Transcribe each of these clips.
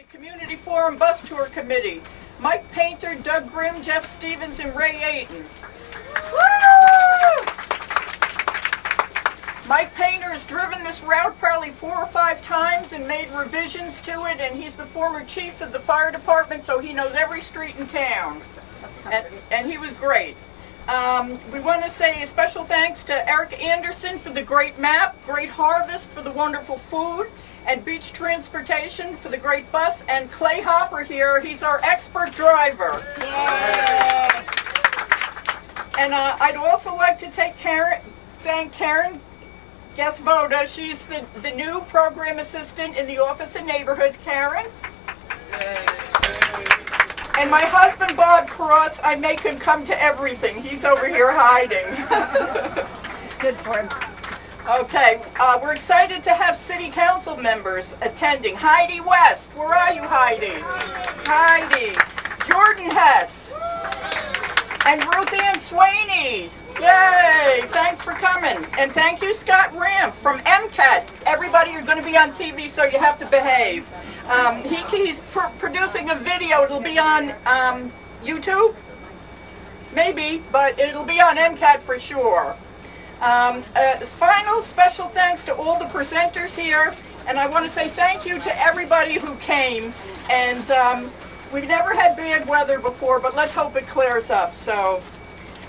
the Community Forum Bus Tour Committee. Mike Painter, Doug Grimm, Jeff Stevens, and Ray Ayton. Woo! Mike Painter has driven this route probably 4 or 5 times and made revisions to it, and he's the former chief of the fire department, so he knows every street in town. And he was great. We want to say a special thanks to Eric Anderson for the great map, Great Harvest for the wonderful food, and Beach Transportation for the great bus, and Clay Hopper here, he's our expert driver. Yay! And I'd also like to thank Karen Gasvoda. She's the new program assistant in the Office of Neighborhoods. Karen? Yay. And my husband, Bob Cross, I make him come to everything. He's over here hiding. Good for him. Okay, we're excited to have city council members attending. Heidi West, where are you, Heidi? Heidi. Jordan Hess. And Ruth Ann Swaney. Yay, thanks for coming. And thank you, Scott Ramp from MCAT. Everybody, you're going to be on TV, so you have to behave. He's producing a video. It'll be on YouTube? Maybe, but it'll be on MCAT for sure. Final special thanks to all the presenters here, and I want to say thank you to everybody who came. And we've never had bad weather before, but let's hope it clears up. So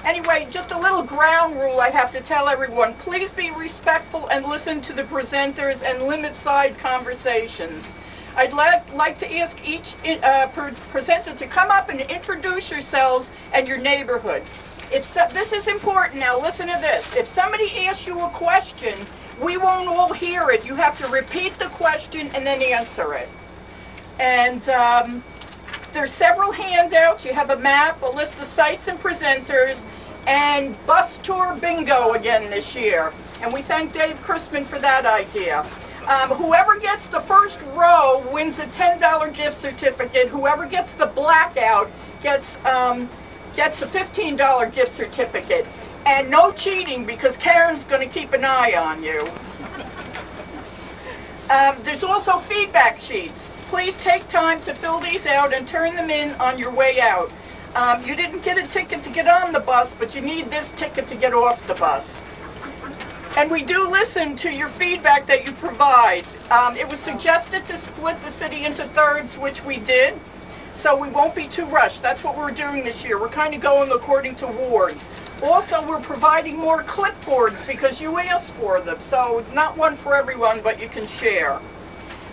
anyway, just a little ground rule I have to tell everyone. Please be respectful and listen to the presenters and limit side conversations. I'd like to ask each presenter to come up and introduce yourselves and your neighborhood. This is important now, listen to this. If somebody asks you a question, we won't all hear it. You have to repeat the question and then answer it. And there's several handouts. You have a map, a list of sites and presenters, and bus tour bingo again this year. And we thank Dave Christman for that idea. Whoever gets the first row wins a $10 gift certificate. Whoever gets the blackout gets a $15 gift certificate. And no cheating, because Karen's going to keep an eye on you. There's also feedback sheets. Please take time to fill these out and turn them in on your way out. You didn't get a ticket to get on the bus, but you need this ticket to get off the bus. And we do listen to your feedback that you provide. It was suggested to split the city into thirds, which we did. So we won't be too rushed. That's what we're doing this year. We're kind of going according to wards. Also, we're providing more clipboards because you asked for them. So not one for everyone, but you can share.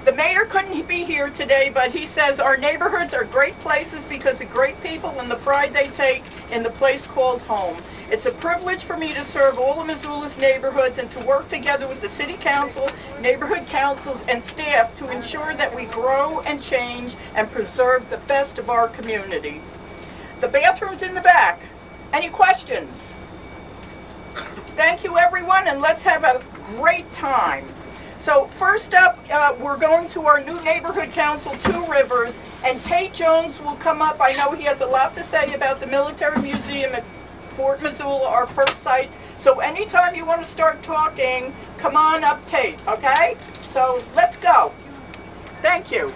The mayor couldn't be here today, but he says our neighborhoods are great places because of great people and the pride they take in the place called home. It's a privilege for me to serve all of Missoula's neighborhoods and to work together with the city council, neighborhood councils, and staff to ensure that we grow and change and preserve the best of our community. The bathroom's in the back. Any questions? Thank you, everyone, and let's have a great time. So first up, we're going to our new neighborhood council, Two Rivers, and Tate Jones will come up. I know he has a lot to say about the Military Museum at Fort Missoula, our first site. So anytime you want to start talking, come on up, Tate, okay? So let's go. Thank you.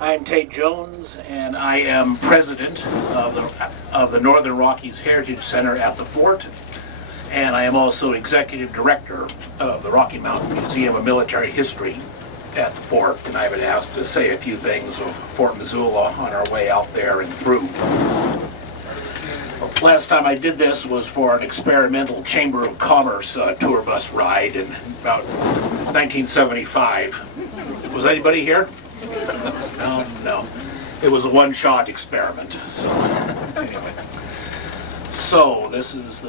I'm Tate Jones, and I am president of the Northern Rockies Heritage Center at the Fort, and I am also executive director of the Rocky Mountain Museum of Military History at the Fort, and I've been asked to say a few things of Fort Missoula on our way out there and through. Last time I did this was for an experimental Chamber of Commerce tour bus ride in about 1975. Was anybody here? No. It was a one-shot experiment. So anyway. So this is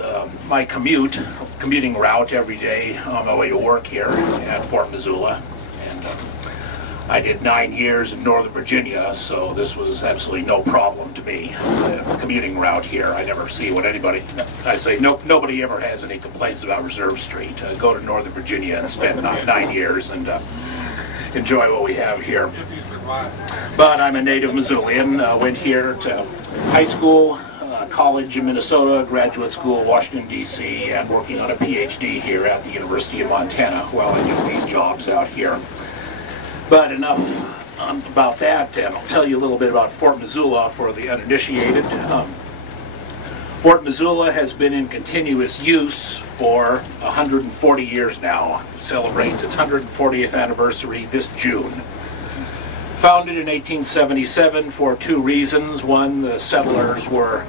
my commuting route every day on my way to work here at Fort Missoula. And I did 9 years in Northern Virginia, so this was absolutely no problem to me. The commuting route here, I never see what anybody, I say nobody ever has any complaints about Reserve Street. Go to Northern Virginia and spend 9 years and enjoy what we have here. But I'm a native Missoulian, went here to high school, college in Minnesota, graduate school in Washington, D.C., and working on a PhD here at the University of Montana while I do these jobs out here. But enough about that, and I'll tell you a little bit about Fort Missoula for the uninitiated. Fort Missoula has been in continuous use for 140 years now. It celebrates its 140th anniversary this June. Founded in 1877 for 2 reasons. One, the settlers were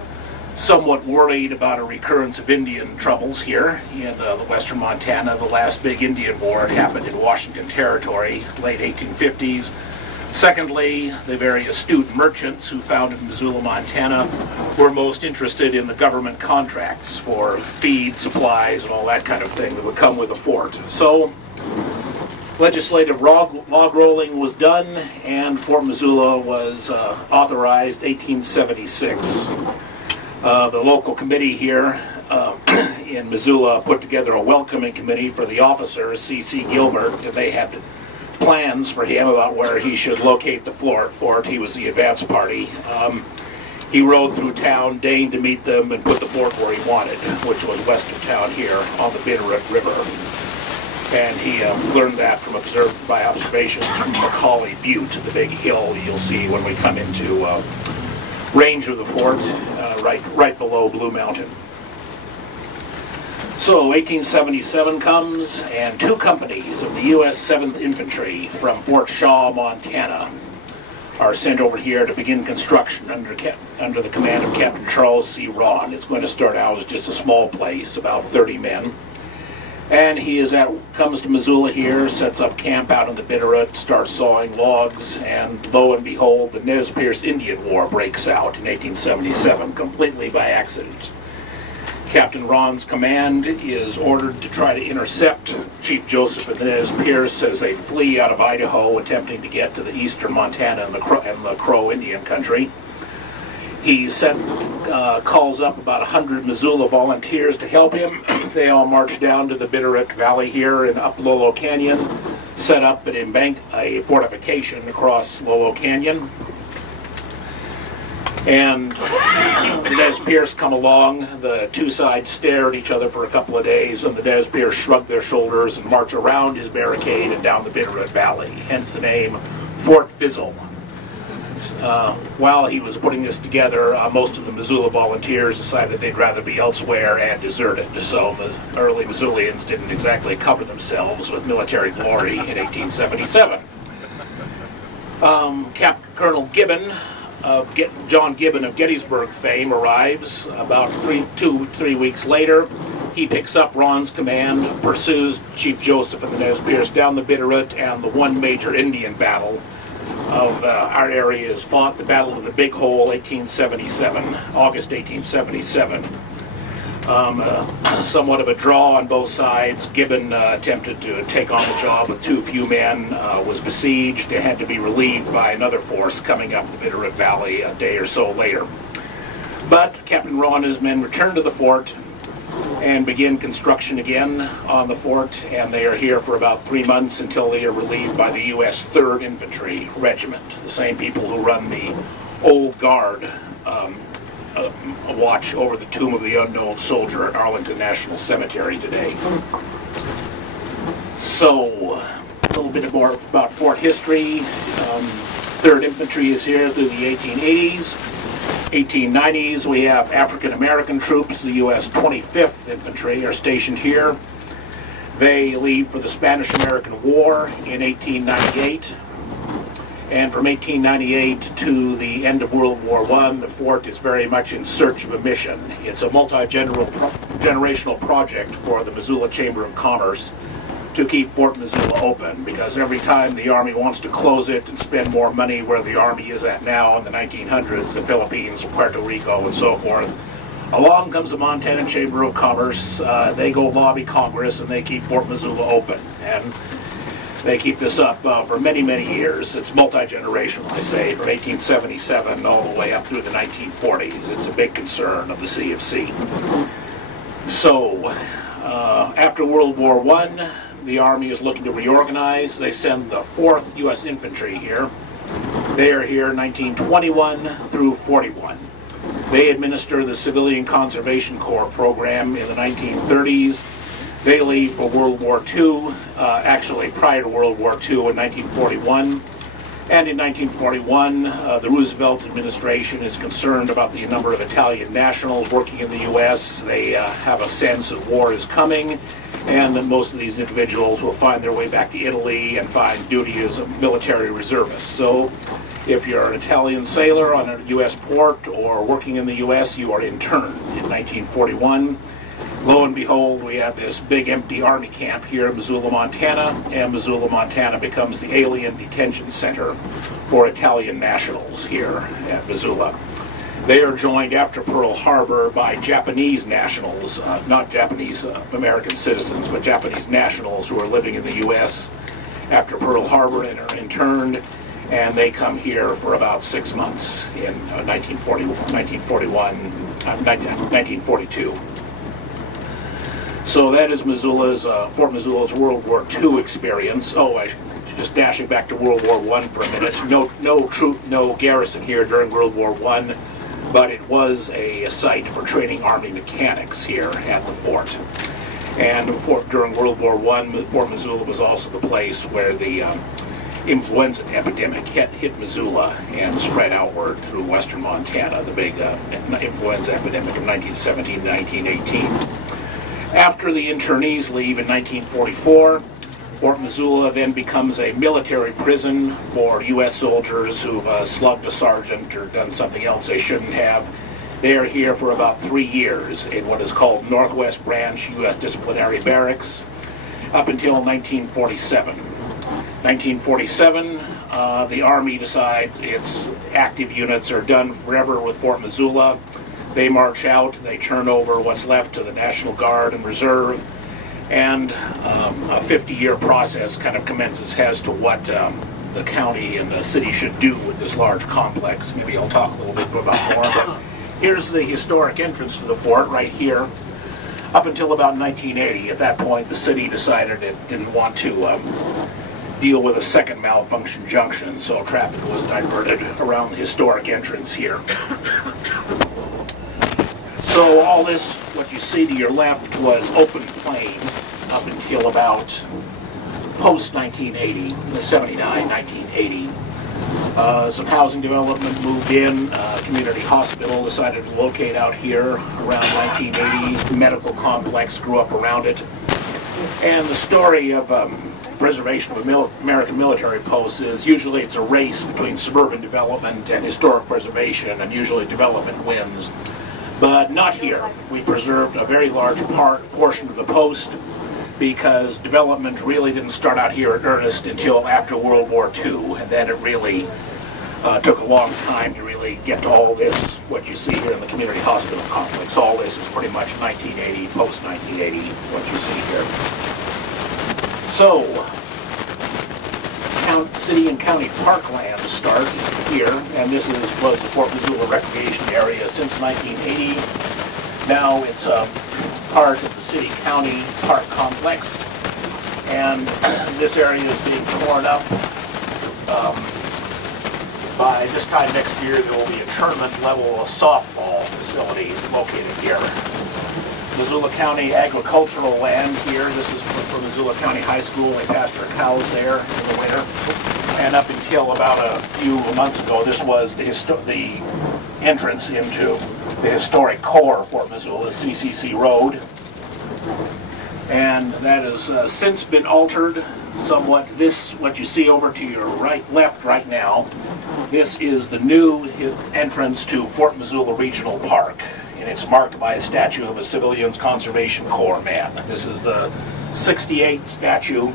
somewhat worried about a recurrence of Indian troubles here in the western Montana. The last big Indian war had happened in Washington Territory, late 1850s. Secondly, the very astute merchants who founded Missoula, Montana, were most interested in the government contracts for feed, supplies, and all that kind of thing that would come with a fort. So legislative log rolling was done, and Fort Missoula was authorized 1876. The local committee here in Missoula put together a welcoming committee for the officers, C.C. Gilbert, and they had plans for him about where he should locate the fort. He was the advance party. He rode through town, deigned to meet them, and put the fort where he wanted, which was west of town here on the Bitterroot River. And he learned that by observations from Macaulay Butte, the big hill you'll see when we come into range of the fort, right below Blue Mountain. So 1877 comes, and 2 companies of the U.S. 7th Infantry from Fort Shaw, Montana, are sent over here to begin construction under the command of Captain Charles C. Ron. It's going to start out as just a small place, about 30 men. And he comes to Missoula here, sets up camp out in the Bitterroot, starts sawing logs, and lo and behold, the Nez Perce Indian War breaks out in 1877, completely by accident. Captain Ron's command is ordered to try to intercept Chief Joseph and the Nez Perce as they flee out of Idaho, attempting to get to the eastern Montana and the Crow Indian country. He calls up about 100 Missoula volunteers to help him. They all march down to the Bitterroot Valley here and up Lolo Canyon, set up a fortification across Lolo Canyon. And the Nez Perce come along. The 2 sides stare at each other for a couple of days, and the Nez Perce shrug their shoulders and march around his barricade and down the Bitterroot Valley, hence the name Fort Fizzle. While he was putting this together, most of the Missoula volunteers decided they'd rather be elsewhere and deserted. So the early Missoulians didn't exactly cover themselves with military glory in 1877. Colonel Gibbon, John Gibbon of Gettysburg fame, arrives about 3 weeks later. He picks up Ron's command, pursues Chief Joseph and the Nez Perce down the Bitterroot, and the one major Indian battle of our area is fought, the Battle of the Big Hole, August 1877. Somewhat of a draw on both sides. Gibbon attempted to take on the job with too few men, was besieged, and had to be relieved by another force coming up the Bitterroot Valley a day or so later. But Captain Ron and his men returned to the fort and begin construction again on the fort, and they are here for about 3 months until they are relieved by the U.S. 3rd Infantry Regiment, the same people who run the Old Guard watch over the Tomb of the Unknown Soldier at Arlington National Cemetery today. So, a little bit more about fort history. 3rd Infantry is here through the 1880s. 1890s, we have African American troops. The U.S. 25th Infantry are stationed here. They leave for the Spanish-American War in 1898. And from 1898 to the end of World War I, the fort is very much in search of a mission. It's a multi-generational project for the Missoula Chamber of Commerce to keep Fort Missoula open, because every time the Army wants to close it and spend more money where the Army is at now in the 1900s, the Philippines, Puerto Rico, and so forth, Along comes the Montana Chamber of Commerce. They go lobby Congress and they keep Fort Missoula open. And they keep this up for many, many years. It's multi-generational, I say, from 1877 all the way up through the 1940s. It's a big concern of the CFC. So, after World War I, the Army is looking to reorganize. They send the 4th U.S. Infantry here. They are here 1921 through 41. They administer the Civilian Conservation Corps program in the 1930s. They leave for World War II, actually prior to World War II in 1941. And in 1941, the Roosevelt administration is concerned about the number of Italian nationals working in the U.S. They have a sense that war is coming, and that most of these individuals will find their way back to Italy and find duty as a military reservist. So if you're an Italian sailor on a U.S. port or working in the U.S., you are interned in 1941. Lo and behold, we have this big empty Army camp here in Missoula, Montana, and Missoula, Montana becomes the alien detention center for Italian nationals here at Missoula. They are joined after Pearl Harbor by Japanese nationals, not Japanese American citizens, but Japanese nationals who are living in the U.S. after Pearl Harbor and are interned, and they come here for about 6 months in 1942. So that is Missoula's, Fort Missoula's World War II experience. Oh, I just dashing back to World War I for a minute. No garrison here during World War I, but it was a site for training Army mechanics here at the fort. And during World War I, Fort Missoula was also the place where the influenza epidemic hit Missoula and spread outward through western Montana, the big influenza epidemic of 1917 to 1918. After the internees leave in 1944, Fort Missoula then becomes a military prison for U.S. soldiers who've slugged a sergeant or done something else they shouldn't have. They are here for about 3 years in what is called Northwest Branch U.S. Disciplinary Barracks up until 1947. 1947, the Army decides its active units are done forever with Fort Missoula. They march out, they turn over what's left to the National Guard and Reserve, and a 50-year process kind of commences as to what the county and the city should do with this large complex. Maybe I'll talk a little bit about more, but here's the historic entrance to the fort right here. Up until about 1980, at that point, the city decided it didn't want to deal with a second malfunction junction, so traffic was diverted around the historic entrance here. So all this, what you see to your left, was open plain up until about post-1980, 79, 1980. Some housing development moved in. Community hospital decided to locate out here around 1980. Medical complex grew up around it. And the story of preservation of American military posts is usually it's a race between suburban development and historic preservation, and usually development wins. But not here. We preserved a very large portion of the post because development really didn't start out here in earnest until after World War II, and then it really took a long time to really get to all this, what you see here in the community hospital complex. All this is pretty much 1980, post-1980, what you see here. So, city and county parkland start here, and this was the Fort Missoula recreation area since 1980. Now it's part of the city-county park complex, and this area is being torn up. By this time next year, there will be a tournament-level softball facility located here. Missoula County agricultural land here. This is from Missoula County High School. They pasture cows there in the winter. And up until about a few months ago, this was the entrance into the historic core of Fort Missoula, CCC Road. And that has since been altered somewhat. This, what you see over to your left right now, this is the new entrance to Fort Missoula Regional Park. And it's marked by a statue of a Civilian Conservation Corps man. This is the 68th statue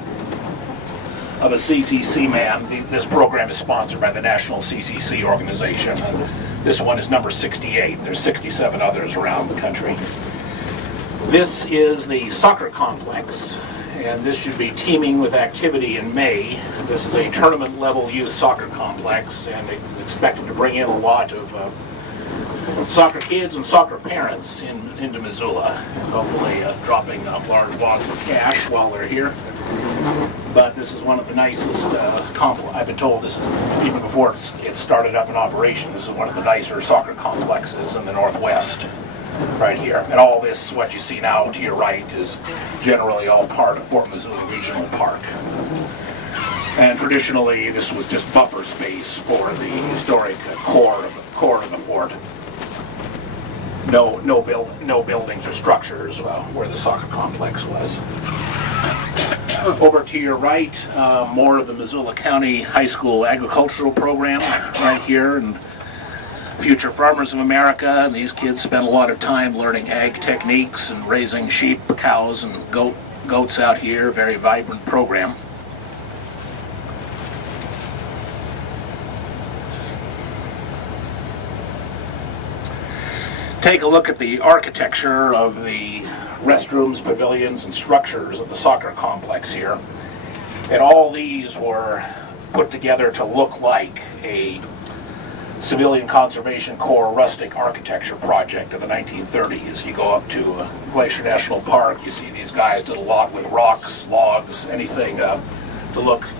of a CCC man. This program is sponsored by the National CCC organization. And This one is number 68. There's 67 others around the country. This is the soccer complex, and this should be teeming with activity in May. This is a tournament-level youth soccer complex, and it is expected to bring in a lot of soccer kids and soccer parents into Missoula, hopefully dropping large wads of cash while they're here. But this is one of the nicest I've been told this is, even before it started up in operation, this is one of the nicer soccer complexes in the Northwest, right here. And all this, what you see now to your right, is generally all part of Fort Missoula Regional Park. And traditionally, this was just buffer space for the historic core of the fort. No buildings or structures where the soccer complex was. Over to your right, more of the Missoula County High School agricultural program right here, and Future Farmers of America. And these kids spent a lot of time learning ag techniques and raising sheep, cows, and goats out here. Very vibrant program. Take a look at the architecture of the restrooms, pavilions, and structures of the soccer complex here. And all these were put together to look like a Civilian Conservation Corps rustic architecture project of the 1930s. You go up to Glacier National Park, you see these guys did a lot with rocks, logs, anything to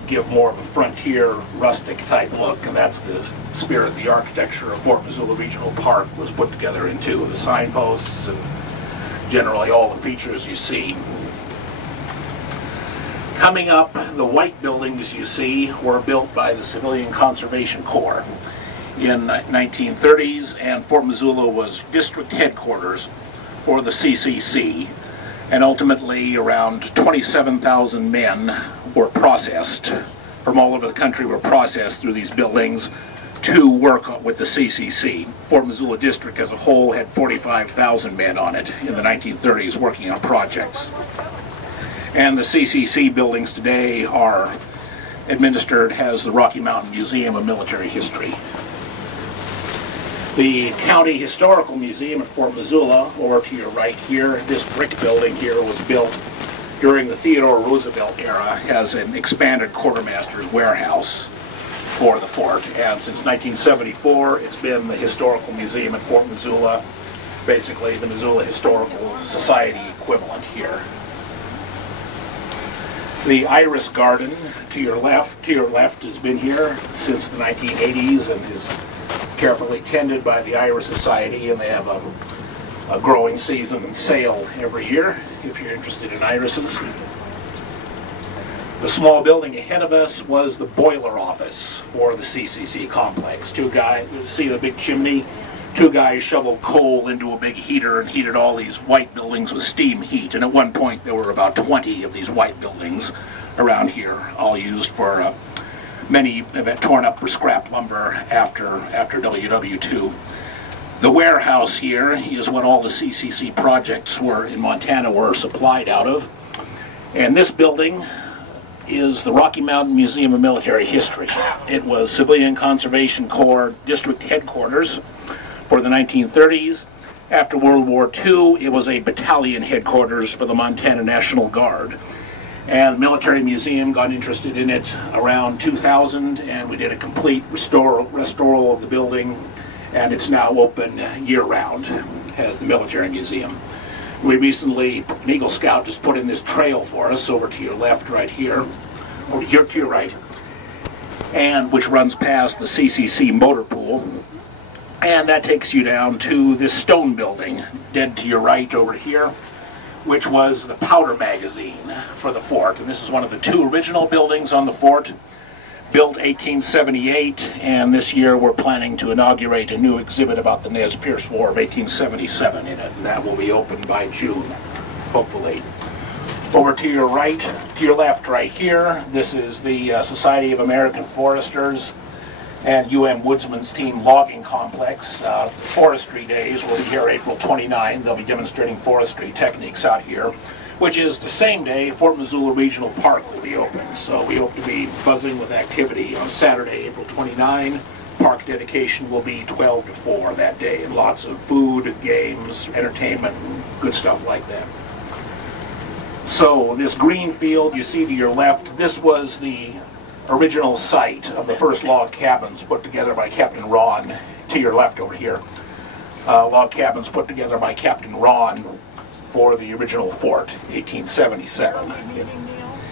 give more of a frontier, rustic type look, and that's the spirit of the architecture of Fort Missoula Regional Park was put together into the signposts and generally all the features you see. Coming up, the white buildings you see were built by the Civilian Conservation Corps in 1930s, and Fort Missoula was district headquarters for the CCC. And ultimately, around 27,000 men were processed from all over the country, were processed through these buildings to work with the CCC. Fort Missoula District as a whole had 45,000 men on it in the 1930s working on projects. And the CCC buildings today are administered as the Rocky Mountain Museum of Military History. The County Historical Museum at Fort Missoula, over to your right here, this brick building here was built during the Theodore Roosevelt era as an expanded quartermaster's warehouse for the fort. And since 1974, it's been the Historical Museum at Fort Missoula, basically the Missoula Historical Society equivalent here. The Iris Garden to your left has been here since the 1980s and is carefully tended by the Iris Society, and they have a growing season and sale every year if you're interested in irises. The small building ahead of us was the boiler office for the CCC complex. Two guys, see the big chimney? Two guys shoveled coal into a big heater and heated all these white buildings with steam heat, and at one point there were about 20 of these white buildings around here, all used for many have been torn up for scrap lumber after WW2. The warehouse here is what all the CCC projects in Montana were supplied out of. And this building is the Rocky Mountain Museum of Military History. It was Civilian Conservation Corps district headquarters for the 1930s. After World War II, it was a battalion headquarters for the Montana National Guard. And the Military Museum got interested in it around 2000, and we did a complete restoral of the building, and it's now open year-round as the Military Museum. We recently, an Eagle Scout just put in this trail for us over to your left right here, or here to your right, and which runs past the CCC motor pool. And that takes you down to this stone building, dead to your right over here, which was the powder magazine for the fort. And this is one of the two original buildings on the fort, built 1878, and this year we're planning to inaugurate a new exhibit about the Nez Perce War of 1877 in it, and that will be open by June, hopefully. Over to your right, to your left right here, this is the Society of American Foresters and Woodsman's Team Logging Complex. Forestry Days will be here April 29. They'll be demonstrating forestry techniques out here, which is the same day Fort Missoula Regional Park will be open. So we hope to be buzzing with activity on Saturday, April 29, park dedication will be 12 to 4 that day, and lots of food, games, entertainment, good stuff like that. So this green field you see to your left, this was the original site of the first log cabins put together by Captain Ron. To your left over here, log cabins put together by Captain Ron for the original fort, 1877.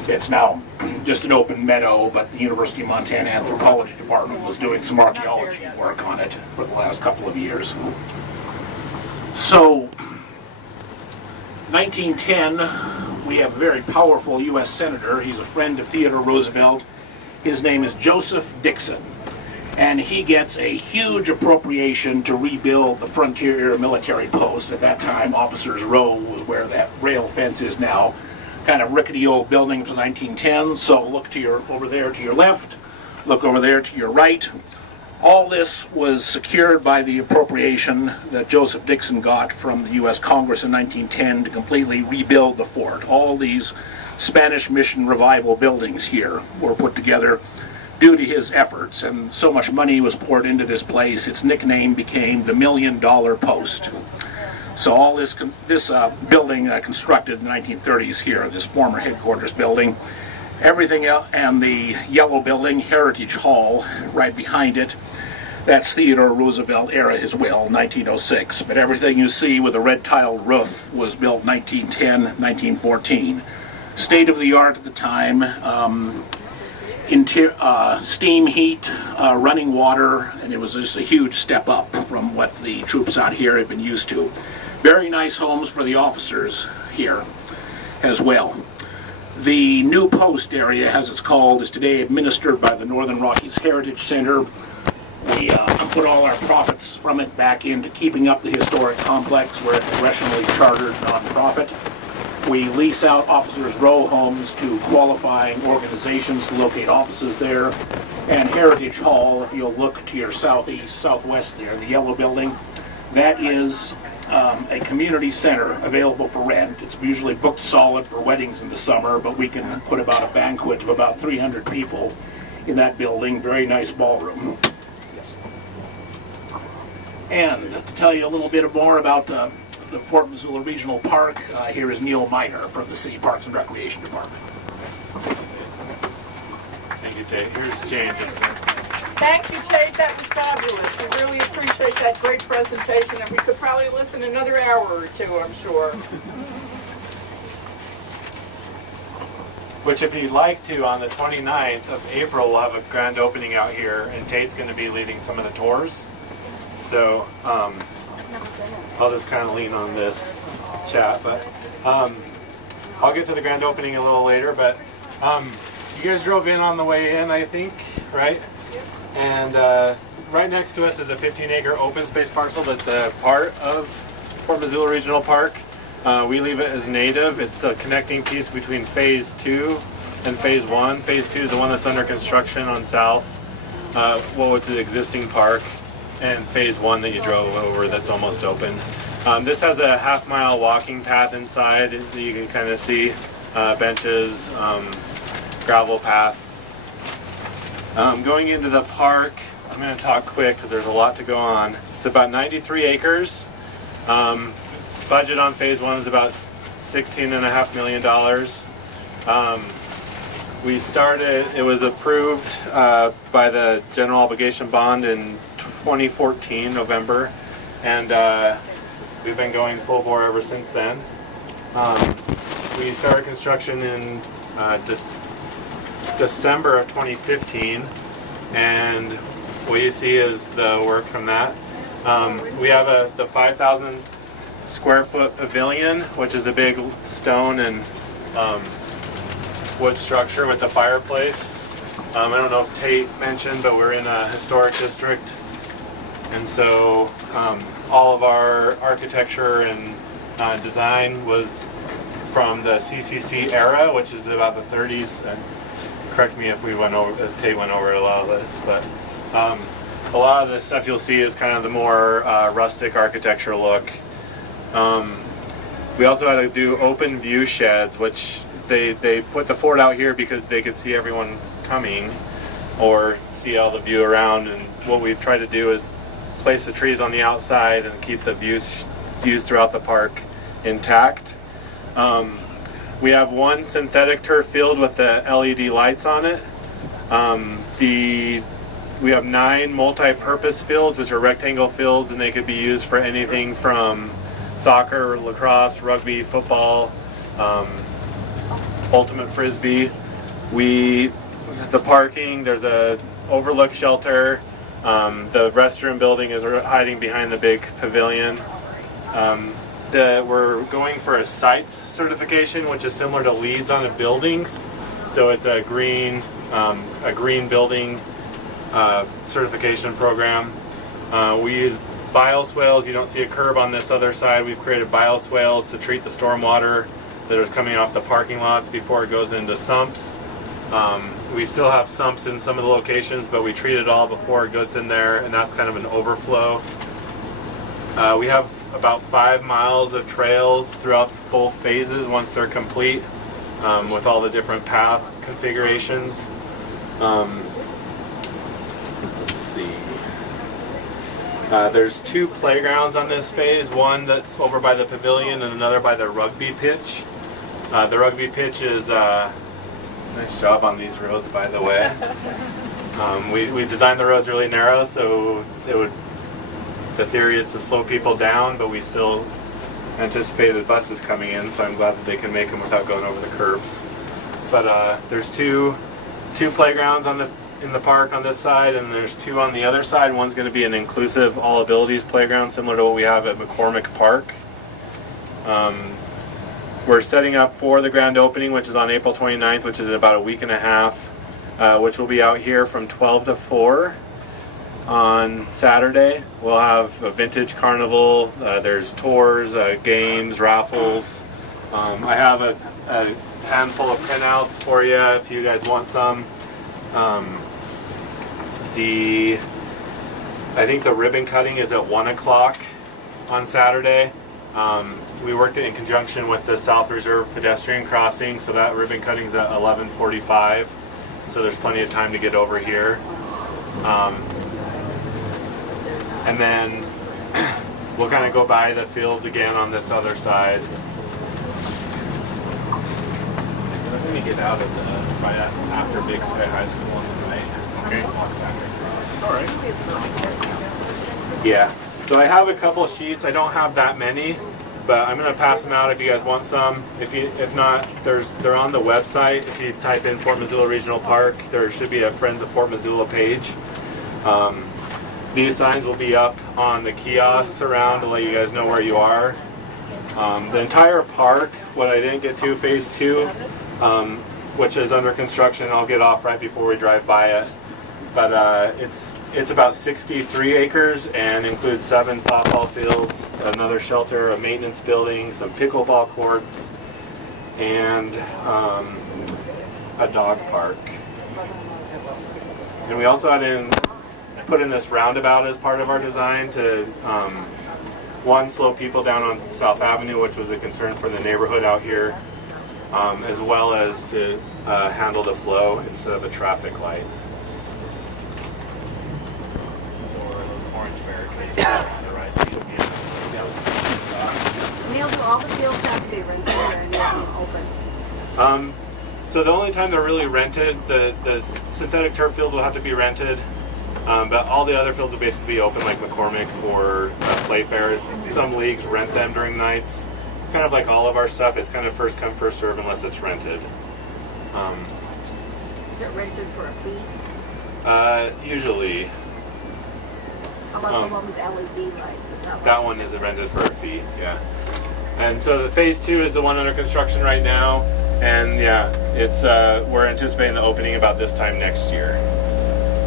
It's now just an open meadow, but the University of Montana Anthropology Department was doing some archaeology work on it for the last couple of years. So, 1910, we have a very powerful U.S. Senator. He's a friend of Theodore Roosevelt. His name is Joseph Dixon. And he gets a huge appropriation to rebuild the frontier military post. At that time, Officers Row was where that rail fence is now. Kind of rickety old building from the 1910s. So look to your over there to your left, look over there to your right. All this was secured by the appropriation that Joseph Dixon got from the U.S. Congress in 1910 to completely rebuild the fort. All these Spanish Mission Revival buildings here were put together due to his efforts, and so much money was poured into this place, its nickname became the $1 Million Post. So all this building constructed in the 1930s here, this former headquarters building, everything else, and the yellow building, Heritage Hall, right behind it, that's Theodore Roosevelt era as well, 1906. But everything you see with a red tiled roof was built 1910, 1914. State of the art at the time. Steam heat, running water, and it was just a huge step up from what the troops out here had been used to. Very nice homes for the officers here as well. The new post area, as it's called, is today administered by the Northern Rockies Heritage Center. We put all our profits from it back into keeping up the historic complex. We're a congressionally chartered nonprofit. We lease out Officers Row homes to qualifying organizations to locate offices there. And Heritage Hall, if you'll look to your southeast, southwest there, the yellow building, that is a community center available for rent. It's usually booked solid for weddings in the summer, but we can put about a banquet of about 300 people in that building. Very nice ballroom. And to tell you a little bit more about the Fort Missoula Regional Park, here is Neil Miner from the City Parks and Recreation Department. Thank you, Tate. Here's James. Thank you, Tate. That was fabulous. We really appreciate that great presentation, and we could probably listen another hour or two, I'm sure. Which, if you'd like to, on the 29th of April, we'll have a grand opening out here, and Tate's going to be leading some of the tours. So, I'll just kind of lean on this chat, but I'll get to the grand opening a little later. But you guys drove in on the way in, I think, right? And right next to us is a 15-acre open space parcel that's a part of Fort Missoula Regional Park. We leave it as native. It's the connecting piece between Phase 2 and Phase 1. Phase 2 is the one that's under construction on south, it's the existing park. And Phase 1 that you drove over that's almost open. This has a half-mile walking path inside that you can kind of see, benches, gravel path. Going into the park, I'm going to talk quick because there's a lot to go on. It's about 93 acres. Budget on Phase 1 is about $16.5 million. We started, it was approved by the General Obligation Bond in 2014, November, and we've been going full bore ever since then. We started construction in December of 2015, and what you see is the work from that. We have the 5,000 square foot pavilion, which is a big stone and wood structure with a fireplace. I don't know if Tate mentioned, but we're in a historic district. And so all of our architecture and design was from the CCC era, which is about the 30s. And correct me if Tate went over a lot of this, but a lot of the stuff you'll see is kind of the more rustic architecture look. We also had to do open view sheds, which they put the fort out here because they could see everyone coming or see all the view around, and what we've tried to do is place the trees on the outside and keep the views throughout the park intact. We have one synthetic turf field with the LED lights on it. We have 9 multi-purpose fields, which are rectangle fields, and they could be used for anything from soccer, lacrosse, rugby, football, ultimate frisbee. The parking, there's a overlook shelter. The restroom building is hiding behind the big pavilion. We're going for a sites certification, which is similar to LEEDs on the buildings. So it's a green building certification program. We use bioswales. You don't see a curb on this other side. We've created bioswales to treat the stormwater that is coming off the parking lots before it goes into sumps. We still have sumps in some of the locations, but we treat it all before it goes in there, and that's kind of an overflow. We have about 5 miles of trails throughout both phases once they're complete, with all the different path configurations. Let's see. There's 2 playgrounds on this phase, one that's over by the pavilion and another by the rugby pitch. The rugby pitch is, nice job on these roads, by the way. We designed the roads really narrow, so the theory is to slow people down, but we still anticipated buses coming in, so I'm glad that they can make them without going over the curbs. But there's two playgrounds in the park on this side, and there's 2 on the other side. One's going to be an inclusive all abilities playground, similar to what we have at McCormick Park. We're setting up for the grand opening, which is on April 29th, which is in about a week and a half, which will be out here from 12 to 4 on Saturday. We'll have a vintage carnival. There's tours, games, raffles. I have a handful of printouts for you if you guys want some. I think the ribbon cutting is at 1 o'clock on Saturday. We worked in conjunction with the South Reserve pedestrian crossing, so that ribbon cutting is at 11:45. So there's plenty of time to get over here. And then we'll kind of go by the fields again on this other side. Let me get out of the right after Big Sky High School on the right. Okay. All right. Yeah. So I have a couple sheets. I don't have that many, but I'm going to pass them out if you guys want some. If not, they're on the website. If you type in Fort Missoula Regional Park, there should be a Friends of Fort Missoula page. These signs will be up on the kiosks around to let you guys know where you are. The entire park, what I didn't get to, phase 2, which is under construction. I'll get off right before we drive by it. But it's about 63 acres and includes 7 softball fields, another shelter, a maintenance building, some pickleball courts, and a dog park. And we also put in this roundabout as part of our design to one, slow people down on South Avenue, which was a concern for the neighborhood out here, as well as to handle the flow instead of a traffic light. Neil, do all the fields have to be rented or do them open? So the only time they're really rented, the synthetic turf field will have to be rented, but all the other fields will basically be open, like McCormick or Playfair. Some leagues rent them during nights. Kind of like all of our stuff, it's kind of first come, first serve unless it's rented. Is it rented for a fee? Usually. How about the one with LED lights? Is that one is rented for a fee, yeah. And so the phase 2 is the one under construction right now, and yeah, it's we're anticipating the opening about this time next year.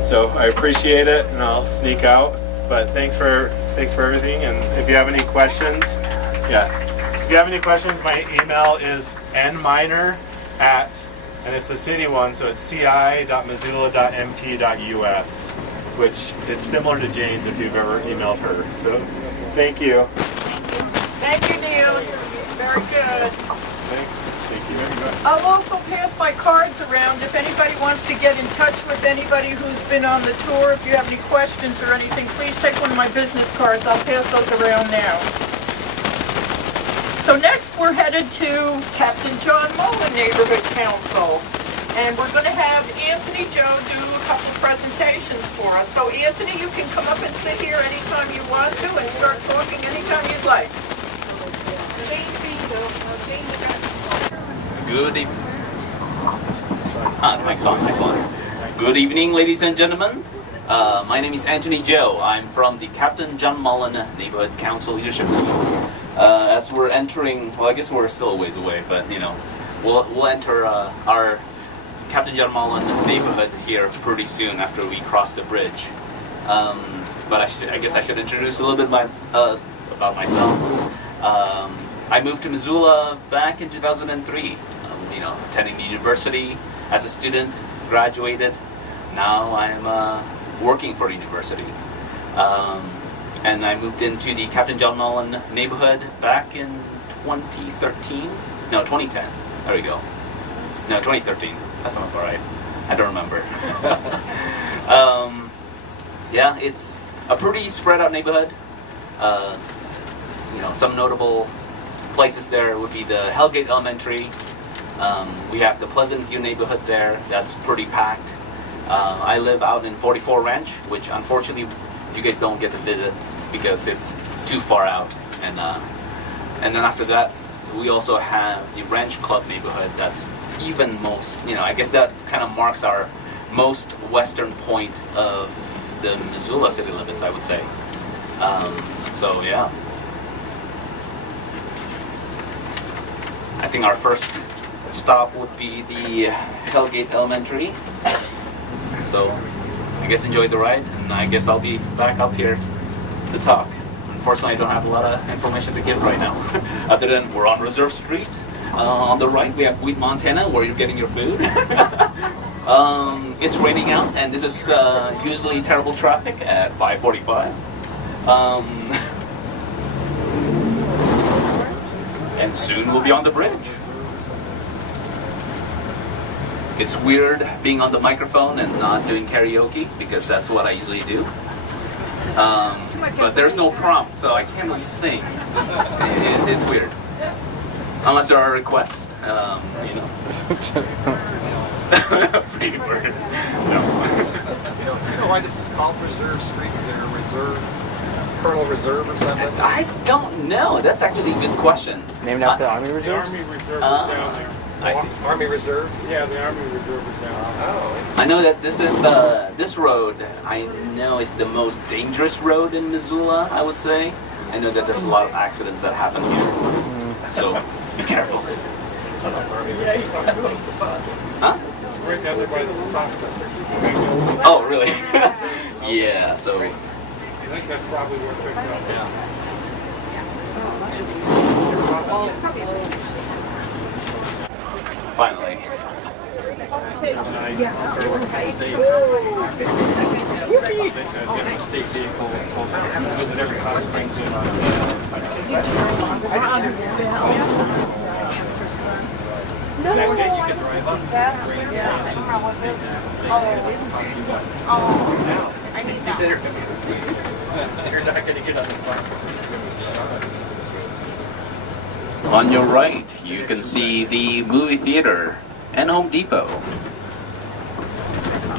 So I appreciate it, and I'll sneak out. But thanks for everything. And if you have any questions, if you have any questions, my email is nminer@, and it's the city one, so it's ci.missoula.mt.us. which is similar to Jane's if you've ever emailed her. So, thank you. Thank you, Neil. Very good. Thanks. Thank you very much. I'll also pass my cards around if anybody wants to get in touch with anybody who's been on the tour. If you have any questions or anything, please take one of my business cards. I'll pass those around now. So next we're headed to Captain John Mullen Neighborhood Council. And we're going to have Anthony Joe do a couple of presentations for us. So Anthony, you can come up and sit here anytime you want to and start talking anytime you'd like. Good evening. Mic's on, mic's on. Good evening, ladies and gentlemen. My name is Anthony Joe. I'm from the Captain John Mullen Neighborhood Council Leadership Team. As we're entering, well, I guess we're still a ways away, but you know, we'll enter our Captain John Mullen neighborhood here pretty soon after we cross the bridge. But I guess I should introduce a little bit about myself. I moved to Missoula back in 2003. You know, attending the university as a student, graduated. Now I'm working for a university. And I moved into the Captain John Mullen neighborhood back in 2013. No, 2010. There we go. No, 2013. That sounds alright. I don't remember. Yeah, it's a pretty spread out neighborhood. You know, some notable places there would be the Hellgate Elementary. We have the Pleasant View neighborhood there. That's pretty packed. I live out in 44 Ranch, which unfortunately you guys don't get to visit because it's too far out. And then after that, we also have the Ranch Club neighborhood. That's even most, you know, I guess that kind of marks our most western point of the Missoula city limits, I would say. So yeah. I think our first stop would be the Hellgate Elementary. So I guess enjoy the ride, and I guess I'll be back up here to talk. Unfortunately, I don't have a lot of information to give right now, other than we're on Reserve Street. On the right, we have Wheat, Montana, where you're getting your food. It's raining out, and this is usually terrible traffic at 5:45. And soon we'll be on the bridge. It's weird being on the microphone and not doing karaoke because that's what I usually do. But there's no prompt, so I can't really sing. It's weird. Unless there are requests, you know. Pretty weird. No. You know why this is called Reserve Street? Is there a reserve? Colonel Reserve or something? I don't know. That's actually a good question. Named after the Army Reserve? The Army Reserve is down there. I see. Army Reserve? Yeah, the Army Reserve is down there. Oh. I know that this is this road. I know is the most dangerous road in Missoula. I would say. I know that there's a lot of accidents that happen here, so be careful. Yeah, you want to go to the bus. Huh? Right down there by the hospital. Oh, really? Yeah. So. I think that's probably where it's picked up. Finally. State vehicle visit every hot springs in You're not going to get on the front. On your right, you can see the movie theater and Home Depot.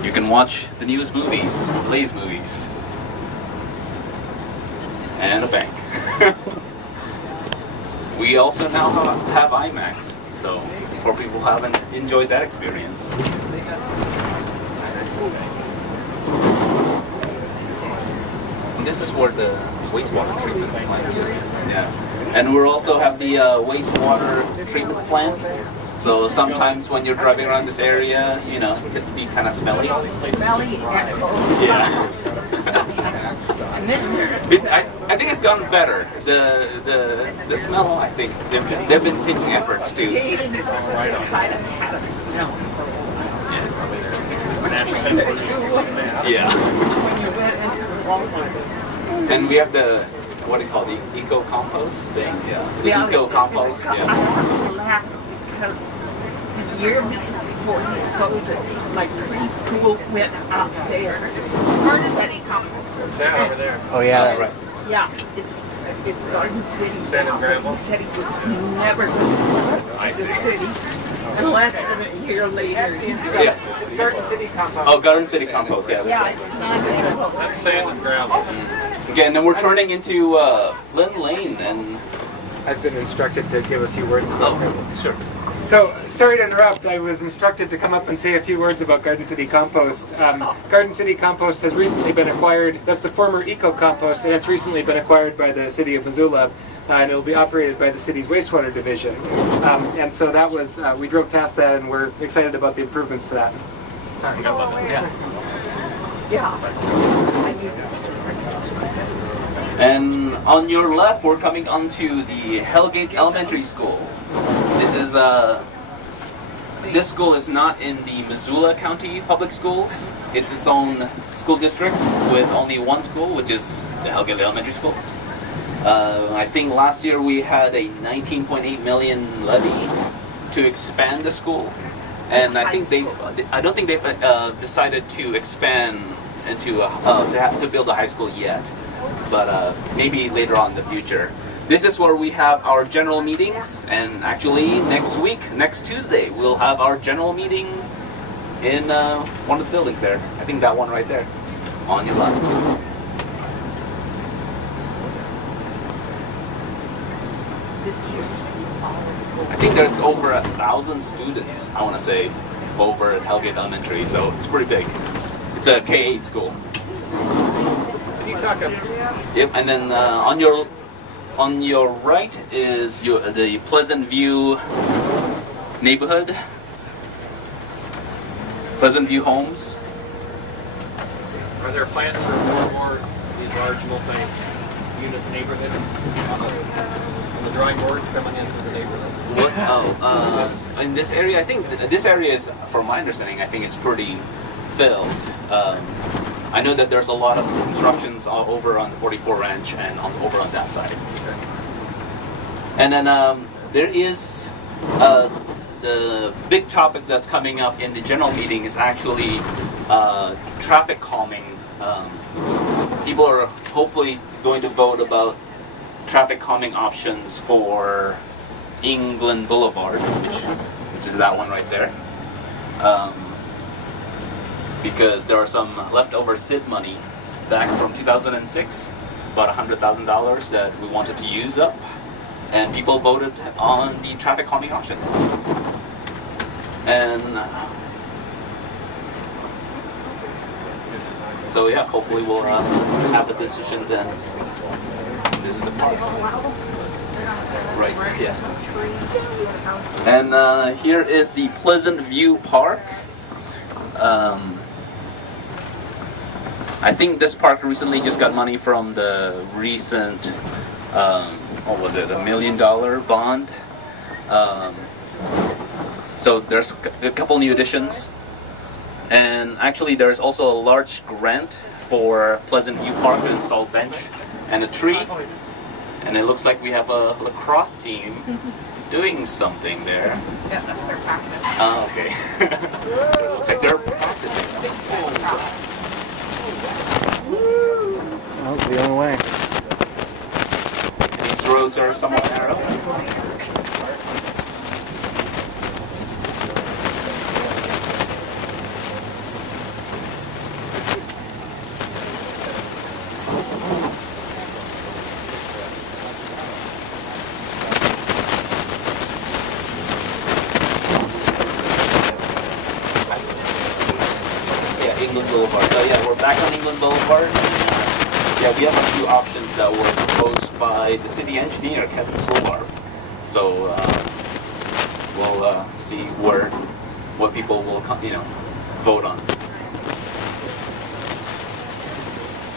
You can watch the newest movies, Blaze movies, and a bank. We also now have IMAX, so for people who haven't enjoyed that experience. And this is where the wastewater treatment plant is. Yeah. And we also have the wastewater treatment plant. So sometimes when you're driving around this area, you know, it can be kind of smelly. Smelly and cold. Yeah. I think it's gotten better. The smell, I think they've been taking efforts to. Yeah. And we have the, what do you call the eco-compost thing? Yeah. The eco-compost, yeah. I have to laugh because in year before he sold it, my preschool went out there. Garden City Compost. It's that over there. Oh yeah, right. Yeah, it's Garden City. Sand and gravel. He said he was never going to sell it to the city. And less than a year later, he said, Yeah. It's Garden City Compost. Oh, Garden City Compost, yeah. yeah, it's not available. That's sand and gravel. Okay, and then we're turning into Flynn Lane, and I've been instructed to give a few words about it. sure. So, sorry to interrupt, I was instructed to come up and say a few words about Garden City Compost. Garden City Compost has recently been acquired, that's the former Eco Compost, and it's recently been acquired by the City of Missoula, and it'll be operated by the city's wastewater division. And so that was, we drove past that and we're excited about the improvements to that. Yeah. Yeah, I knew this story. And on your left, we're coming onto the Hellgate Elementary School. This school is not in the Missoula County Public Schools. It's its own school district with only one school, which is the Hellgate Elementary School. I think last year we had a $19.8 million levy to expand the school, and I don't think they've decided to expand into to build a high school yet, but maybe later on in the future. This is where we have our general meetings, and actually next week, next Tuesday, we'll have our general meeting in one of the buildings there. I think that one right there, on your left. This year. I think there's over 1,000 students, I want to say, over at Hellgate Elementary, so it's pretty big. It's a K-8 school. Yep, and then on your right is the Pleasant View neighborhood. Pleasant View homes. Are there plans for more and more of these large multi-unit neighborhoods on the drawing boards coming into the neighborhoods? What? Oh, in this area, I think this area is, from my understanding, I think it's pretty filled. I know that there's a lot of constructions all over on the 44 Ranch and over on that side. And then there is the big topic that's coming up in the general meeting is actually traffic calming. People are hopefully going to vote about traffic calming options for England Boulevard, which is that one right there. Because there are some leftover SID money back from 2006, about $100,000 that we wanted to use up, and people voted on the traffic calming option. And so yeah, hopefully we'll have the decision then. This is the park. Right, yes. And here is the Pleasant View Park. I think this park recently just got money from the recent, what was it, $1 million bond. So there's a couple new additions. And actually there's also a large grant for Pleasant View Park to install a bench and a tree. And it looks like we have a lacrosse team doing something there. Yeah, that's their practice. Oh, okay. It looks like they're practicing. Oh, the other way. These roads are somewhat narrow. Yeah, England Boulevard. So yeah, we're back on England Boulevard. Yeah, we have a few options that were proposed by the city engineer, Kevin Solar. So we'll see what people will, vote on.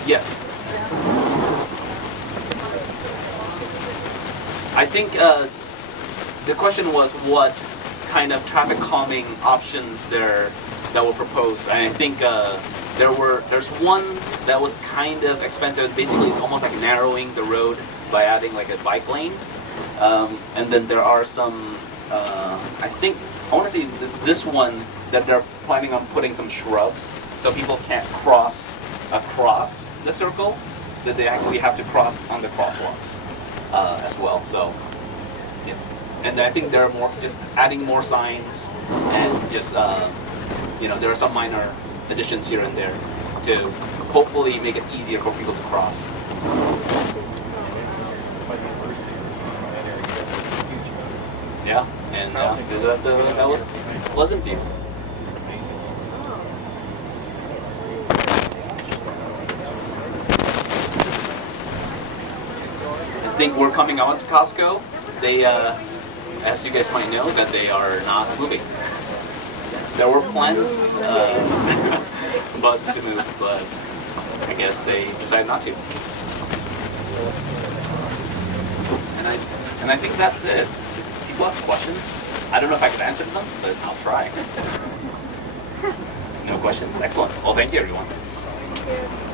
Yes. I think the question was what kind of traffic calming options that were proposed. And I think there's one that was kind of expensive. Basically, it's almost like narrowing the road by adding like a bike lane. And then there are some I want to see this one that they're planning on putting some shrubs so people can't cross across the circle, that they actually have to cross on the crosswalks as well. So, yeah. And I think there are more, just adding more signs and just, you know, there are some minor additions here and there to hopefully make it easier for people to cross. Yeah, and that was Pleasant View. I think we're coming out to Costco. They, as you guys might know, that they are not moving. There were plans about to move, but I guess they decided not to. And I think that's it. People have questions. I don't know if I could answer them, but I'll try. No questions. Excellent. Well, thank you, everyone.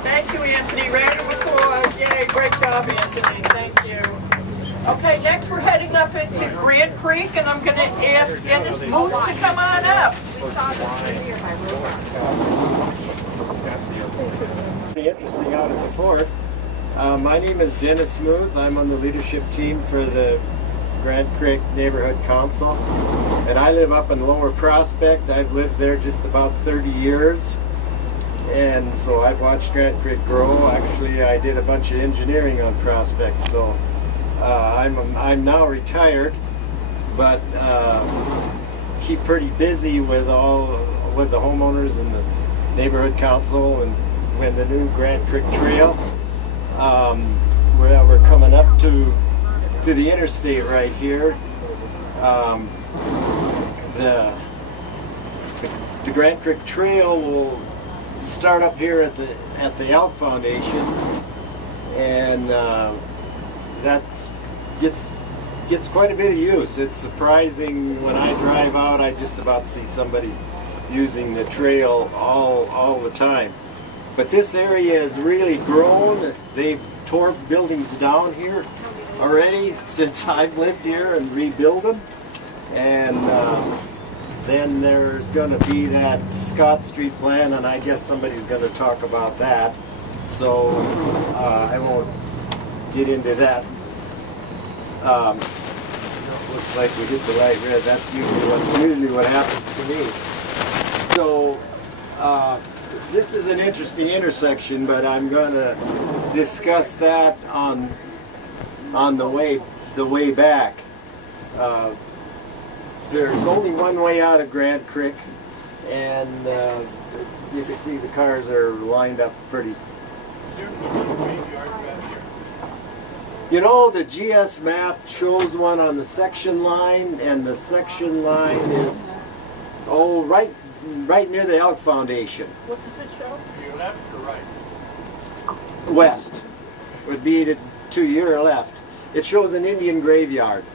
Thank you, Anthony. Round of applause. Yay, great job, Anthony. Thank you. Okay, next we're heading up into Grant Creek, and I'm going to ask Dennis Moose to come on up. Pretty interesting out at the fort. My name is Dennis Smoot. I'm on the leadership team for the Grant Creek Neighborhood Council, and I live up in Lower Prospect. I've lived there just about 30 years, and so I've watched Grant Creek grow. Actually, I did a bunch of engineering on Prospect, so I'm now retired, but keep pretty busy with the homeowners and the neighborhood council, and when the new Grant Creek Trail. We're coming up to the interstate right here. The Grant Creek Trail will start up here at the Elk Foundation, and that gets quite a bit of use. It's surprising when I drive out, I just about see somebody using the trail all the time. But this area has really grown. They've tore buildings down here already since I've lived here and rebuilt them. And then there's going to be that Scott Street plan, and I guess somebody's going to talk about that. So I won't get into that. Looks like we hit the light red. That's usually what happens to me. So. This is an interesting intersection, but I'm going to discuss that on the way back. There's only one way out of Grant Creek, and you can see the cars are lined up pretty. You know, the GS map shows one on the section line, and the section line is right near the Elk Foundation. What does it show? Your left or right? West would be to your left. It shows an Indian graveyard,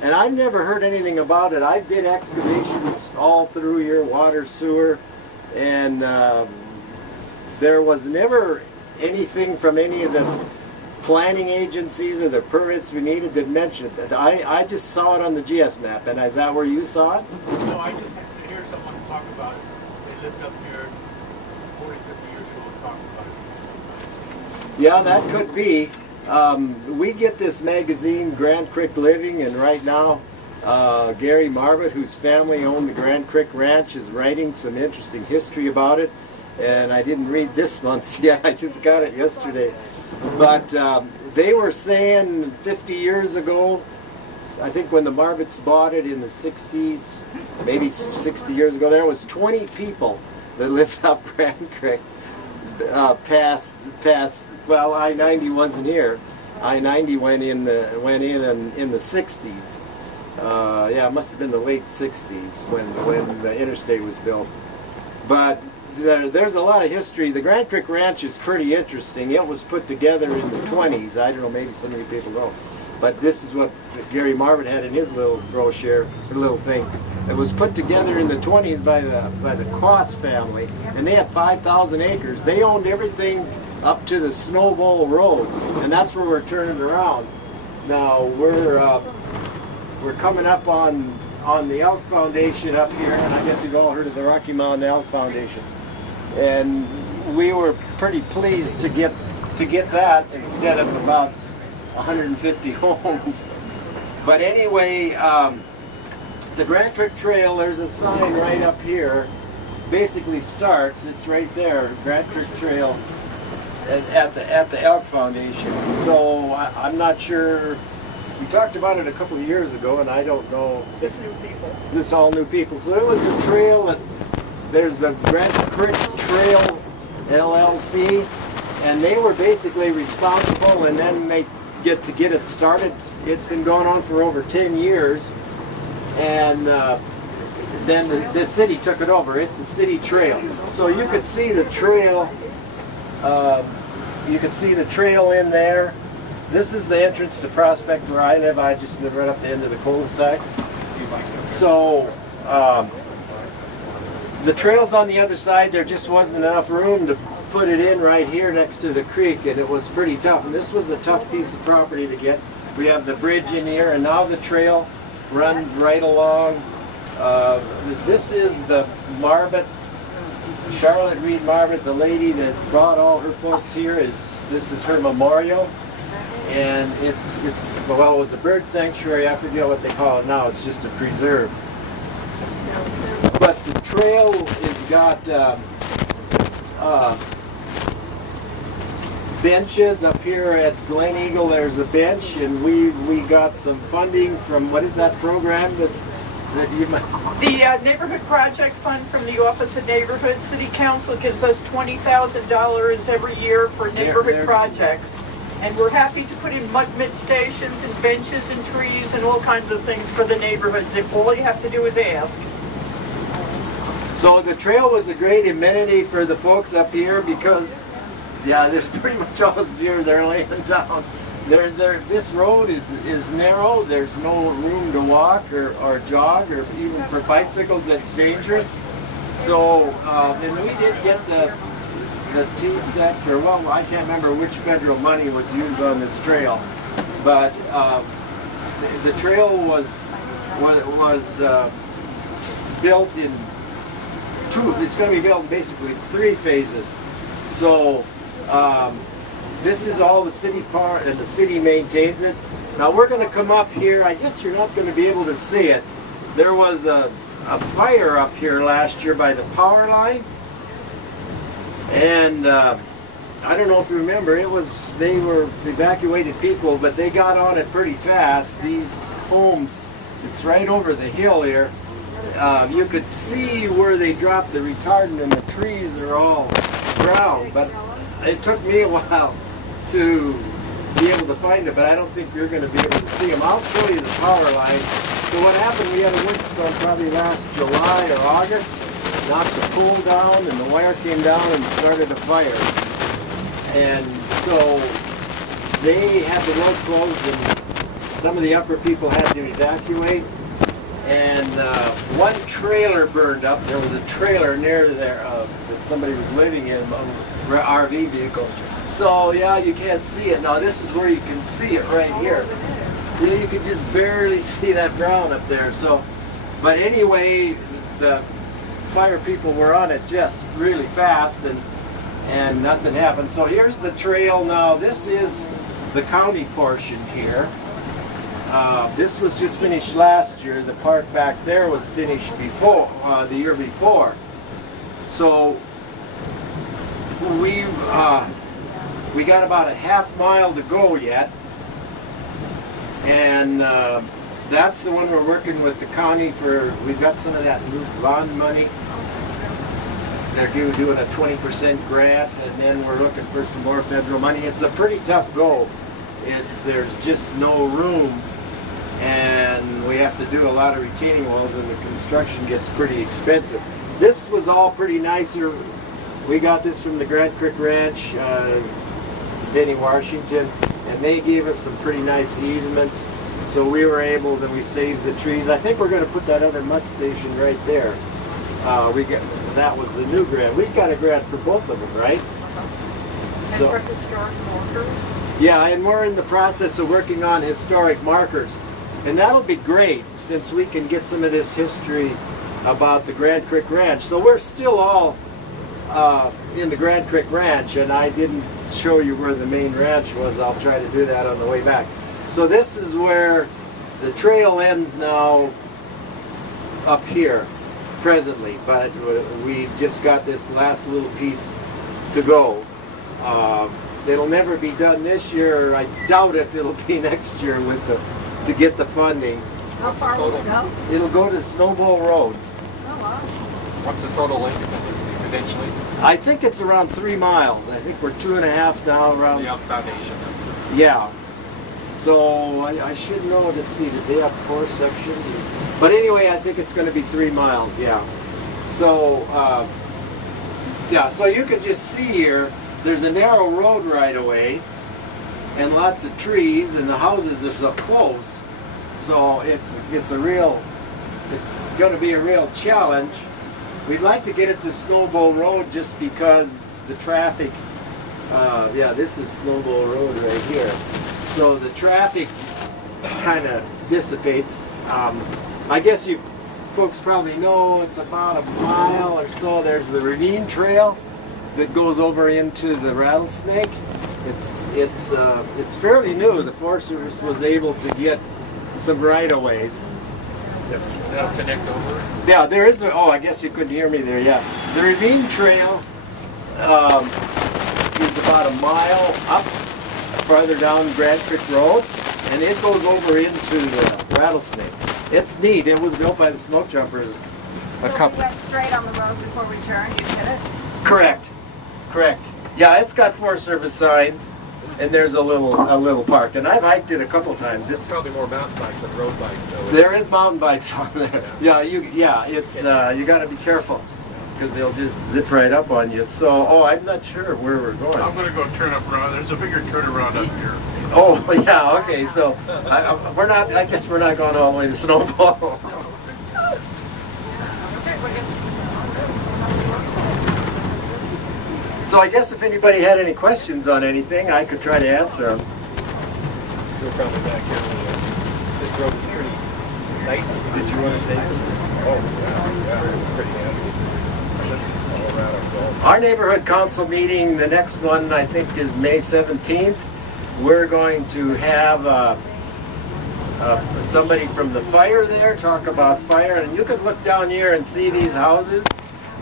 and I've never heard anything about it. I did excavations all through here, water, sewer, and there was never anything from any of the planning agencies or the permits we needed that mentioned it. I just saw it on the GS map, and is that where you saw it? No, I just happened to hear someone talk about it. They lived up here 40, 50 years ago and talked about it. Yeah, that could be. We get this magazine, Grant Creek Living, and right now Gary Marbot, whose family owned the Grant Creek Ranch, is writing some interesting history about it. And I didn't read this month's yet, I just got it yesterday. But they were saying 50 years ago, I think when the Marbots bought it in the 60s, maybe 60 years ago, there was 20 people that lived up Grant Creek past, well, I-90 wasn't here. I-90 went in the 60s. Yeah, it must have been the late 60s when the interstate was built. But there's a lot of history. The Grant Creek Ranch is pretty interesting. It was put together in the 20s. I don't know, maybe some of you people know. But this is what Gary Marbot had in his little brochure, or little thing. It was put together in the 20s by the Cost family, and they had 5,000 acres. They owned everything up to the Snowball Road, and that's where we're turning around. Now we're coming up on on the Elk Foundation up here, and I guess you've all heard of the Rocky Mountain Elk Foundation. And we were pretty pleased to get that instead of about 150 homes. But anyway, the Grand Creek Trail, there's a sign right up here, basically starts, it's right there, Grand Creek Trail at the Elk Foundation. So I'm not sure, we talked about it a couple of years ago, and I don't know. It's new people. This all new people. So it was a trail that, there's the Grand Creek Trail LLC, and they were basically responsible, and then they get it started. It's been going on for over 10 years, and then the city took it over. It's a city trail. So you could see the trail, you can see the trail in there. This is the entrance to Prospect where I live. I just live right up the end of the cul-de-sac. So the trail's on the other side. There just wasn't enough room to put it in right here next to the creek, and it was pretty tough. And this was a tough piece of property to get. We have the bridge in here, and now the trail runs right along. This is the Marbot, Charlotte Reed Marbot, the lady that brought all her folks here. This is her memorial, and well, it was a bird sanctuary. I forget what they call it now. It's just a preserve. But the trail has got benches up here at Glen Eagle. There's a bench, and we got some funding from, what is that program that you might... The Neighborhood Project Fund from the Office of Neighborhood. City Council gives us $20,000 every year for neighborhood projects. And we're happy to put in mud mid stations and benches and trees and all kinds of things for the neighborhoods. If all you have to do is ask. So the trail was a great amenity for the folks up here because, yeah, there's pretty much all the deer they're laying down. This road is narrow. There's no room to walk or jog, or even for bicycles. That's dangerous. So, and we did get the TSEC, or well, I can't remember which federal money was used on this trail, but the trail was built in two. It's going to be built in basically 3 phases. So. This is all the city part, and the city maintains it. Now we're going to come up here. I guess you're not going to be able to see it. There was a fire up here last year by the power line, and I don't know if you remember. They were evacuated people, but they got on it pretty fast. These homes, it's right over the hill here. You could see where they dropped the retardant, and the trees are all brown. But it took me a while to be able to find it, but I don't think you're going to be able to see them. I'll show you the power line. So what happened, we had a windstorm probably last July or August, knocked the pole down, and the wire came down and started a fire. And so they had the road closed, and some of the upper people had to evacuate. And one trailer burned up. There was a trailer near there that somebody was living in, an RV vehicle. So yeah, you can't see it. Now this is where you can see it right here. Yeah, you can just barely see that brown up there. So, but anyway, the fire people were on it just really fast, and nothing happened. So here's the trail now. This is the county portion here. This was just finished last year. The park back there was finished before, the year before. So we got about a half mile to go yet, and that's the one we're working with the county for. We've got some of that new bond money. They're doing a 20% grant, and then we're looking for some more federal money. It's a pretty tough go. There's just no room, and we have to do a lot of retaining walls, and the construction gets pretty expensive. This was all pretty nice. We got this from the Grand Creek Ranch, Denny, Washington, and they gave us some pretty nice easements. So we were able, then we saved the trees. I think we're going to put that other mud station right there. That was the new grant. We got a grant for both of them, right? And for historic markers? Yeah, and we're in the process of working on historic markers. And that'll be great. since we can get some of this history about the Grand Creek Ranch. So we're still all in the Grand Creek Ranch, and I didn't show you where the main ranch was. I'll try to do that on the way back. So this is where the trail ends now up here presently, but we just got this last little piece to go. It'll never be done this year. I doubt if it'll be next year with to get the funding. How far will it go? It'll go to Snowball Road. Oh, wow. What's the total length eventually? I think it's around 3 miles. I think we're 2.5 now around. The foundation. Yeah. So I should know. Let's see, did they have 4 sections? But anyway, I think it's going to be 3 miles. Yeah. So yeah. So you can just see here. There's a narrow road right away, and lots of trees, and the houses are so close. So it's going to be a real challenge. We'd like to get it to Snowball Road just because the traffic, yeah, this is Snowball Road right here. So the traffic kind of dissipates. I guess you folks probably know it's about a mile or so. There's the ravine trail that goes over into the Rattlesnake. It's fairly new. The Forest Service was able to get some right-of-ways. That'll connect over. Yeah, there is. Oh, I guess you couldn't hear me there. Yeah, the ravine trail is about a mile up, farther down Grand Creek Road, and it goes over into the Rattlesnake. It's neat. It was built by the smoke jumpers. So we went straight on the road before we turned. You hit it. Correct. Correct. Yeah, it's got Forest Service signs, and there's a little park. And I've hiked it a couple times. It's probably more mountain bikes than road bikes. There is mountain bikes on there. Yeah, it's you got to be careful because they'll just zip right up on you. So, oh, I'm not sure where we're going. I'm going to go turn up around. There's a bigger turnaround up here. Oh, yeah. Okay. So we're not. I guess we're not going all the way to Snowball. So I guess if anybody had any questions on anything, I could try to answer them. We're probably back here. This road is pretty nice. Did you want to say something? Oh, yeah, it's pretty nasty. Our neighborhood council meeting, the next one I think is May 17th. We're going to have somebody from the fire there talk about fire, and you could look down here and see these houses.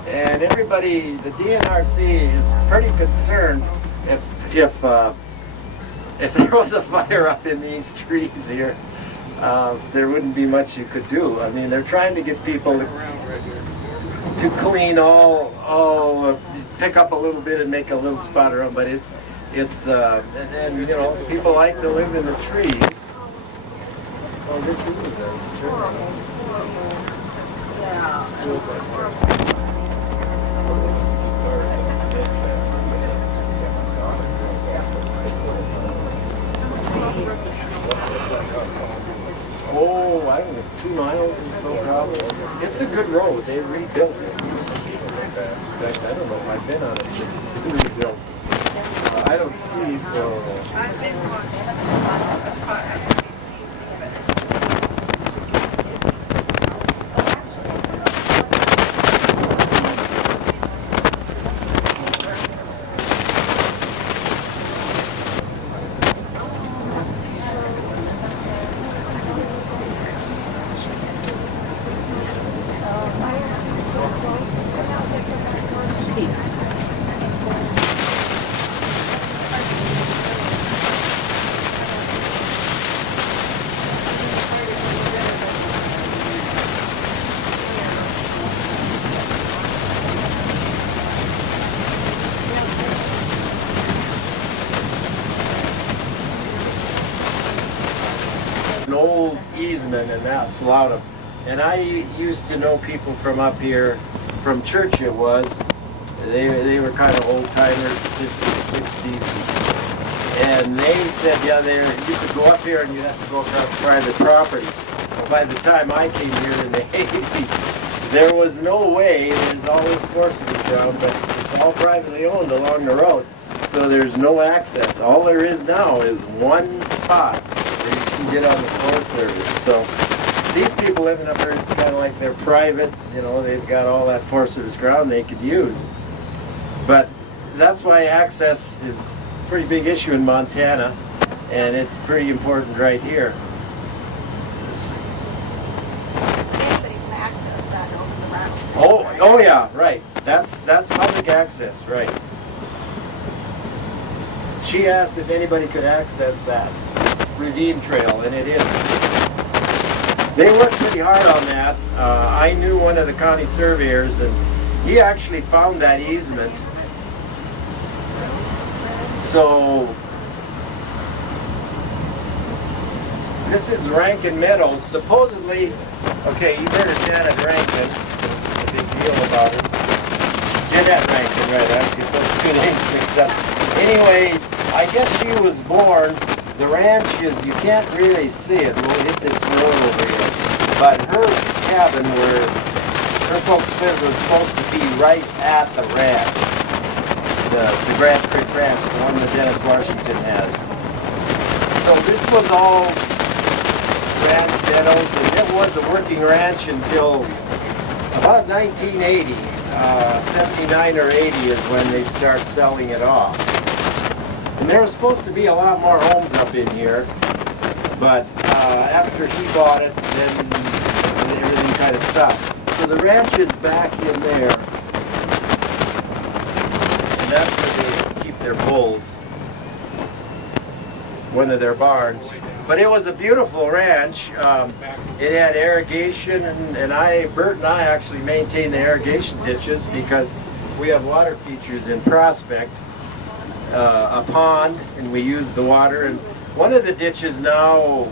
And everybody, the DNRC is pretty concerned if there was a fire up in these trees here, there wouldn't be much you could do. I mean, they're trying to get people to clean all pick up a little bit and make a little spot around, but it's and you know, people like to live in the trees. Oh, this is a nice tree. Yeah. Oh, I don't know, 2 miles or so probably. It's a good road. They rebuilt it. In fact, I don't know if I've been on it since it's been rebuilt. I don't ski, so... An old easement, and that's Loudon. And I used to know people from up here, from church it was. They were kind of old timers, 50s, 60s. And they said, yeah, you could go up here and you have to go across private property. Well, by the time I came here in the 80s, there was no way. There's always Forest Service down, but it's all privately owned along the road. So there's no access. All there is now is one spot where you can get on the Forest Service. So these people living up there, it's kind of like they're private, you know, they've got all that Forest Service ground they could use. But that's why access is a pretty big issue in Montana, and it's pretty important right here. Anybody can access that over the route. Oh yeah, right. That's public access, right. She asked if anybody could access that ravine trail, and it is. They worked pretty hard on that. I knew one of the county surveyors, and he actually found that easement. So this is Rankin Meadows. Supposedly, okay, you heard of Janet Rankin. There's a big deal about her. Jeanette Rankin, right? I get those two names mixed up. Anyway, I guess she was born. The ranch is, you can't really see it. We'll hit this road over here. But her cabin where her folks lived was supposed to be right at the ranch. The Grand Creek Ranch, the one that Dennis Washington has. So this was all ranch meadows, and it was a working ranch until about 1980. 79 or 80 is when they start selling it off. And there was supposed to be a lot more homes up in here, but after he bought it, then everything kind of stopped. So the ranch is back in there, and that's where they keep their bulls, one of their barns. But it was a beautiful ranch. It had irrigation, and Bert and I actually maintained the irrigation ditches because we have water features in Prospect. A pond, and we use the water, and one of the ditches now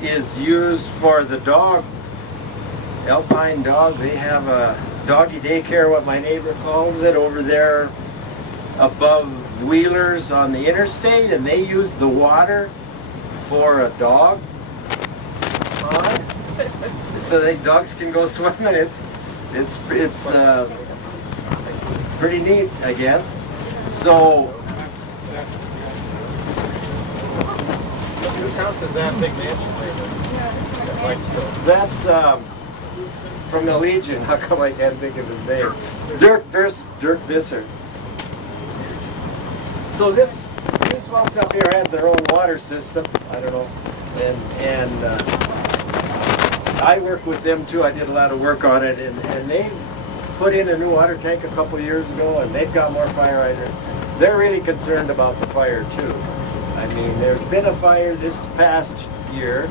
is used for the dog, Alpine dog. They have a doggy daycare, what my neighbor calls it, over there above Wheelers on the interstate, and they use the water for a dog pond, so the dogs can go swimming. It's pretty neat, I guess. So whose house is that big mansion? that's from the Legion. How come I can't think of his name? Dirk Visser. So these folks up here had their own water system. I don't know, and I work with them too. I did a lot of work on it, and they put in a new water tank a couple of years ago, and they've got more fire hydrants. They're really concerned about the fire too. I mean, there's been a fire this past year,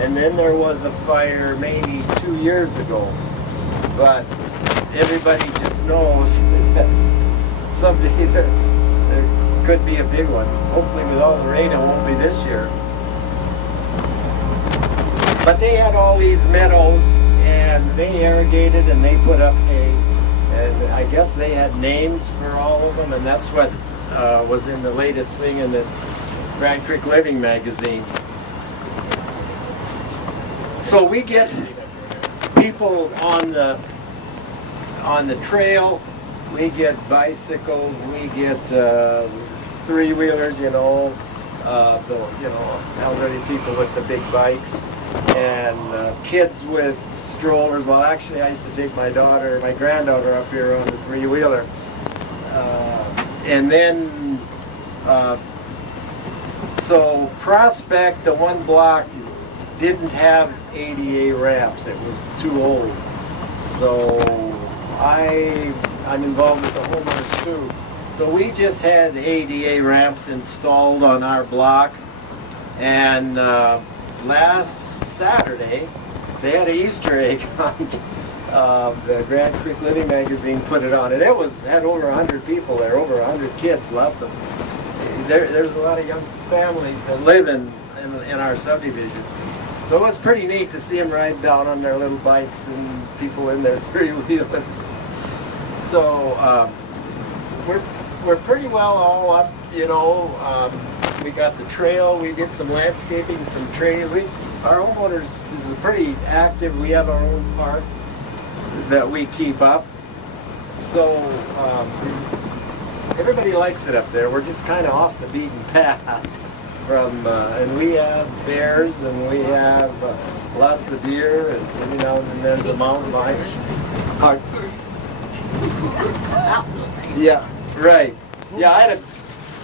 and then there was a fire maybe 2 years ago. But everybody just knows that someday there could be a big one. Hopefully with all the rain it won't be this year. But they had all these meadows, and they irrigated, and they put up hay. And I guess they had names for all of them, and that's what was in the latest thing in this Grand Creek Living magazine. So we get people on the trail, we get bicycles, we get three-wheelers, elderly people with the big bikes, and kids with strollers. Well, actually, I used to take my granddaughter up here on the three-wheeler. And then, so Prospect, the one block, didn't have ADA ramps. It was too old. So I'm involved with the homeowners too. So we just had ADA ramps installed on our block, and last Saturday they had an Easter egg hunt. The Grand Creek Living magazine put it on, and it had over 100 people there, over 100 kids, lots of them. There's a lot of young families that live in our subdivision. So it was pretty neat to see them ride down on their little bikes and people in their three-wheelers. So we're pretty well all up, we got the trail, we did some landscaping, some trees. Our homeowners is pretty active. We have our own park that we keep up. So everybody likes it up there. We're just kind of off the beaten path from, and we have bears, and we have lots of deer, and every now and then there's a mountain lion. Yeah, right. Yeah, I had a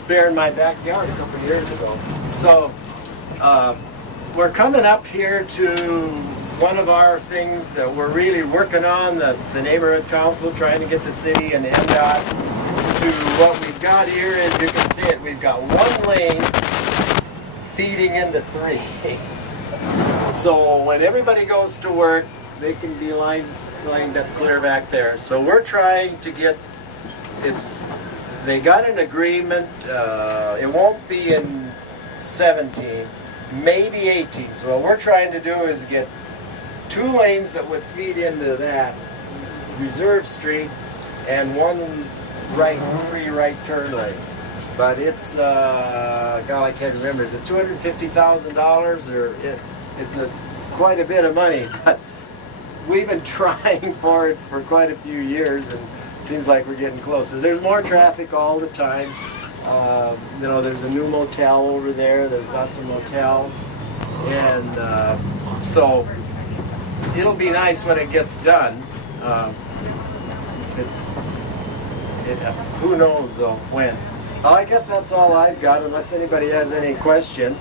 bear in my backyard a couple of years ago. So we're coming up here to one of our things that we're really working on, the neighborhood council, trying to get the city and NDOT to what we've got here. Is, you can see it, we've got one lane feeding into three. So when everybody goes to work, they can be lined up clear back there. So we're trying to get, they got an agreement, it won't be in 17, maybe 18. So what we're trying to do is get 2 lanes that would feed into that Reserve Street and one free right turn lane. But it's, God, I can't remember, is it $250,000 or it's quite a bit of money, but we've been trying for it for quite a few years, and it seems like we're getting closer. There's more traffic all the time. You know, there's a new motel over there. There's lots of motels, and so it'll be nice when it gets done. Who knows though when. Well, I guess that's all I've got, unless anybody has any question.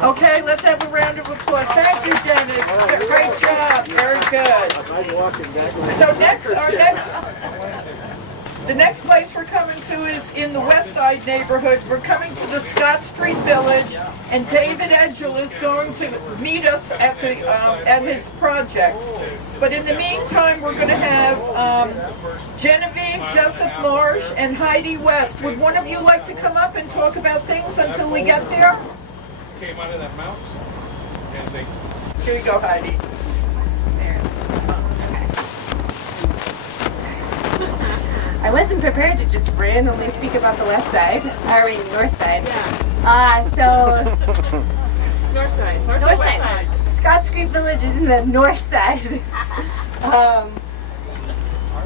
Okay, let's have a round of applause. Thank you, Dennis. Great job. Very good. I'm walking back. So the next place we're coming to is in the West Side neighborhood. We're coming to the Scott Street Village, and David Edgell is going to meet us at his project. But in the meantime, we're going to have Genevieve, Jessup Marsh, and Heidi West. Would one of you like to come up and talk about things until we get there? Came out of that mouse, and they... Here you go, Heidi. I wasn't prepared to just randomly speak about the west side, or north side. Yeah. North side. North side. Scott Street Village is in the north side.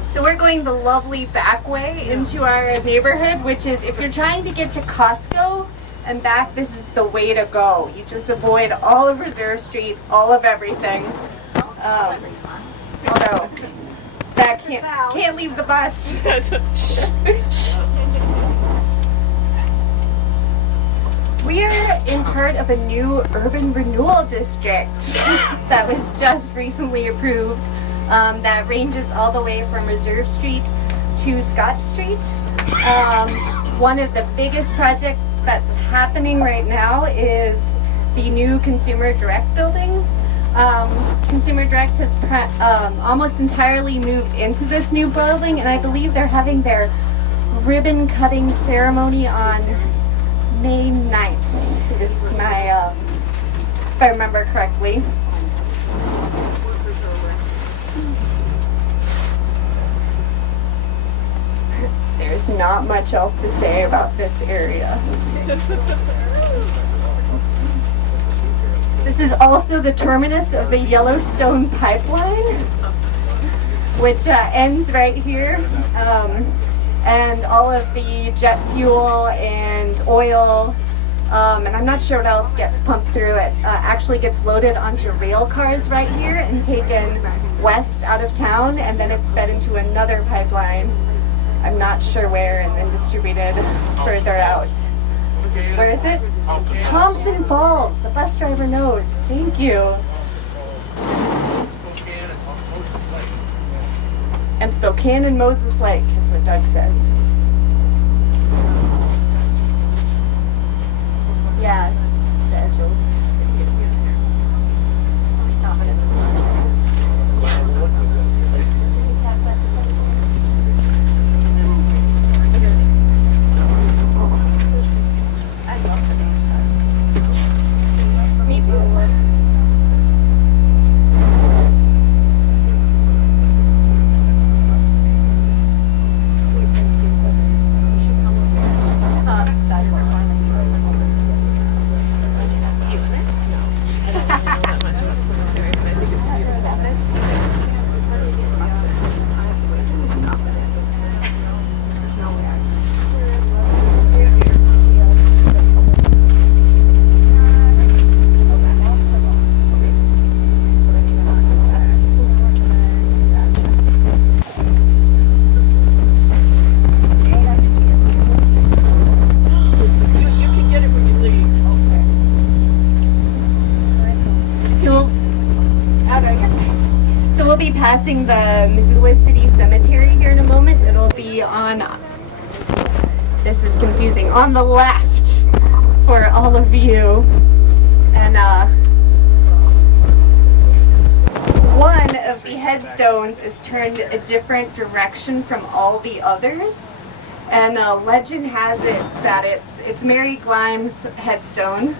So we're going the lovely back way into our neighborhood, which is, if you're trying to get to Costco and back, this is the way to go. You just avoid all of Reserve Street, all of everything. Although, that can't leave the bus. We are in part of a new urban renewal district that was just recently approved, that ranges all the way from Reserve Street to Scott Street. One of the biggest projects that's happening right now is the new Consumer Direct building. Consumer Direct has almost entirely moved into this new building, and I believe they're having their ribbon cutting ceremony on May 9th, is my, if I remember correctly. There's not much else to say about this area. This is also the terminus of the Yellowstone pipeline, which ends right here. And all of the jet fuel and oil, and I'm not sure what else gets pumped through it, actually gets loaded onto rail cars right here and taken west out of town, and then it's fed into another pipeline. I'm not sure where, and then distributed further out. Where is it? Thompson Falls. The bus driver knows. Thank you. And Spokane and Moses Lake is what Doug says. Yeah, the Edgell. We're stopping at the sunshine. I love the north side. Me too. be passing the Missoula City Cemetery here in a moment. It'll be on, this is confusing, on the left for all of you. And one of the headstones is turned a different direction from all the others. And legend has it that it's Mary Glime's headstone.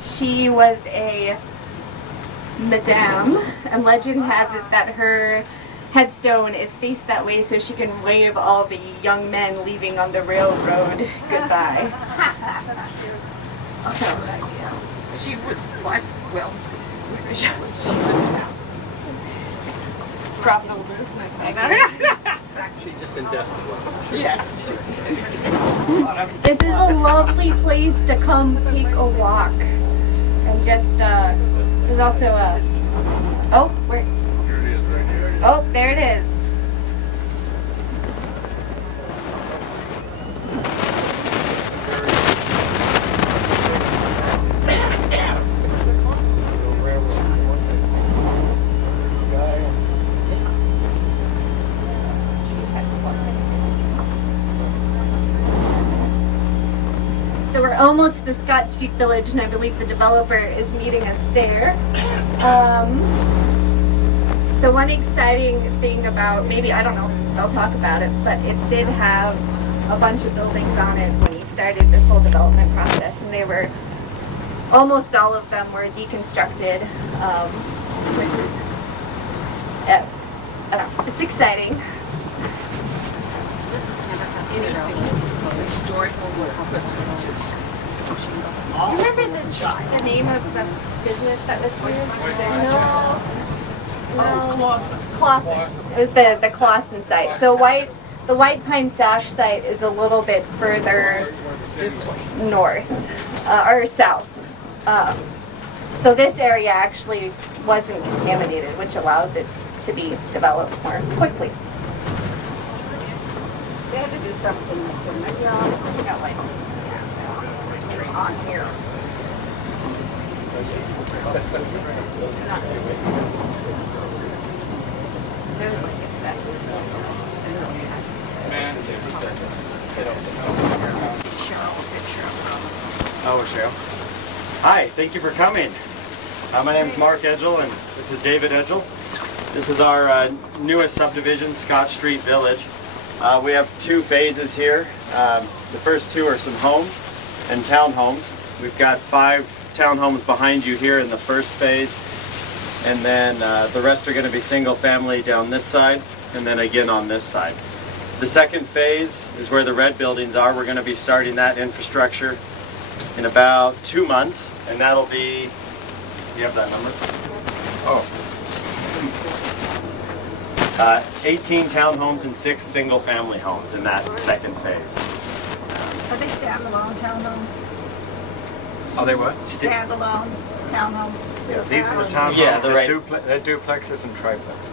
She was a madame, and legend has it that her headstone is faced that way so she can wave all the young men leaving on the railroad goodbye. She was like, well, it's profitable business, I guess. She just invested one. yes. This is a lovely place to come take a walk. And just, there's also a, oh, where? Oh, there it is. So we're almost to the Scott Street Village, and I believe the developer is meeting us there. So one exciting thing about, maybe, I don't know if they'll talk about it, but it did have a bunch of buildings on it when he started this whole development process, and they were, almost all of them were deconstructed, which is, I don't know, it's exciting. Do you remember the name of the business that was here? No. Clausen. It was the Clausen site. So the White Pine Sash site is a little bit further north or south. So this area actually wasn't contaminated, which allows it to be developed more quickly. They had to do something with them. Maybe I'll look at like on here. There's like asbestos. Oh, Cheryl. Hi, thank you for coming. My name is Mark Edgel, and this is David Edgel. This is our newest subdivision, Scott Street Village. We have two phases here. The first two are some homes and townhomes. We've got 5 townhomes behind you here in the first phase, and then the rest are going to be single family down this side, and then again on this side. The second phase is where the red buildings are. We're going to be starting that infrastructure in about 2 months, and that'll be, you have that number? Oh. 18 townhomes and 6 single-family homes in that second phase. Are they standalone townhomes? Oh, they what? Standalone townhomes? Yeah, these are the townhomes. Yeah, They're duplexes and triplexes.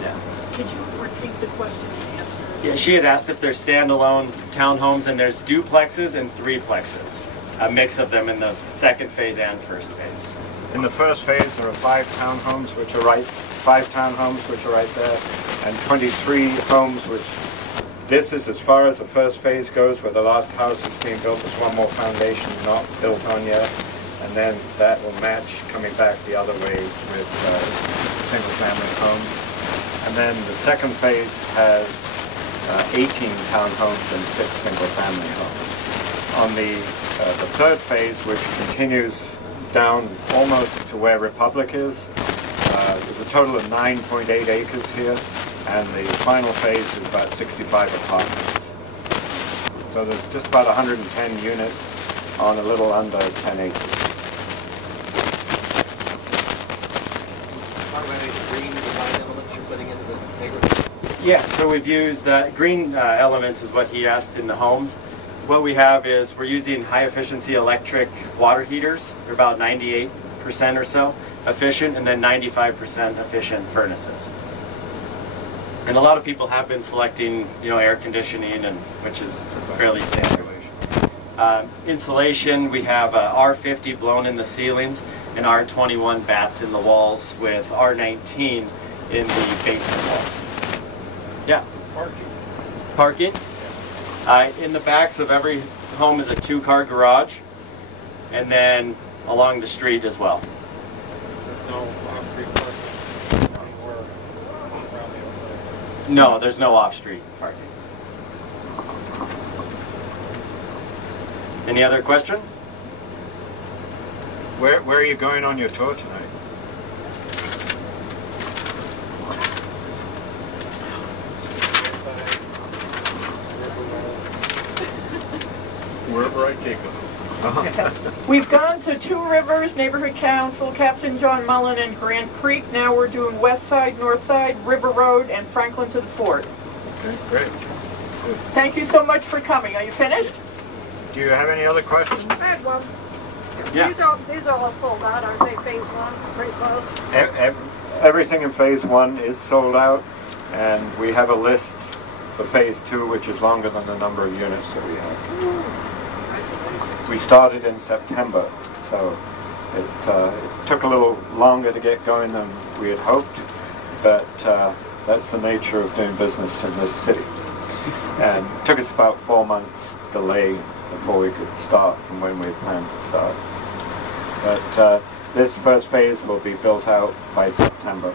Yeah. Could you repeat the question and answer? Yeah, she had asked if there's standalone townhomes, and there's duplexes and threeplexes. A mix of them in the second phase and first phase. In the first phase, there are 5 townhomes, which are right there, and 23 homes, which this is as far as the first phase goes, where the last house is being built. There's one more foundation not built on yet, and then that will match coming back the other way with single-family homes. And then the second phase has 18 townhomes and 6 single-family homes. On the third phase, which continues down almost to where Republic is, there's a total of 9.8 acres here, and the final phase is about 65 apartments. So there's just about 110 units on a little under 10 acres. Are there any green design elements you're putting into the neighborhood? Yeah, so we've used green elements is what he asked in the homes. What we have is we're using high efficiency electric water heaters. They're about 98% or so efficient, and then 95% efficient furnaces. And a lot of people have been selecting, air conditioning, and which is fairly standard. Insulation, we have R50 blown in the ceilings. and R21 bats in the walls with R19 in the basement walls. Yeah. Parking? In the backs of every home is a 2-car garage, and then along the street as well. There's no off-street parking anywhere around the outside? No, there's no off-street parking. Any other questions? Where are you going on your tour tonight? Wherever I take them. We've gone to Two Rivers, Neighborhood Council, Captain John Mullen, and Grand Creek. Now we're doing West Side, North Side, River Road, and Franklin to the Fort. Okay, great. That's good. Thank you so much for coming. Are you finished? Do you have any other questions? I had one. Yeah. These are all sold out, aren't they? Phase 1, pretty close. Everything in phase 1 is sold out, and we have a list for phase 2, which is longer than the number of units that we have. We started in September, so it took a little longer to get going than we had hoped, but that's the nature of doing business in this city. And it took us about 4 months delay before we could start from when we planned to start. But this first phase will be built out by September,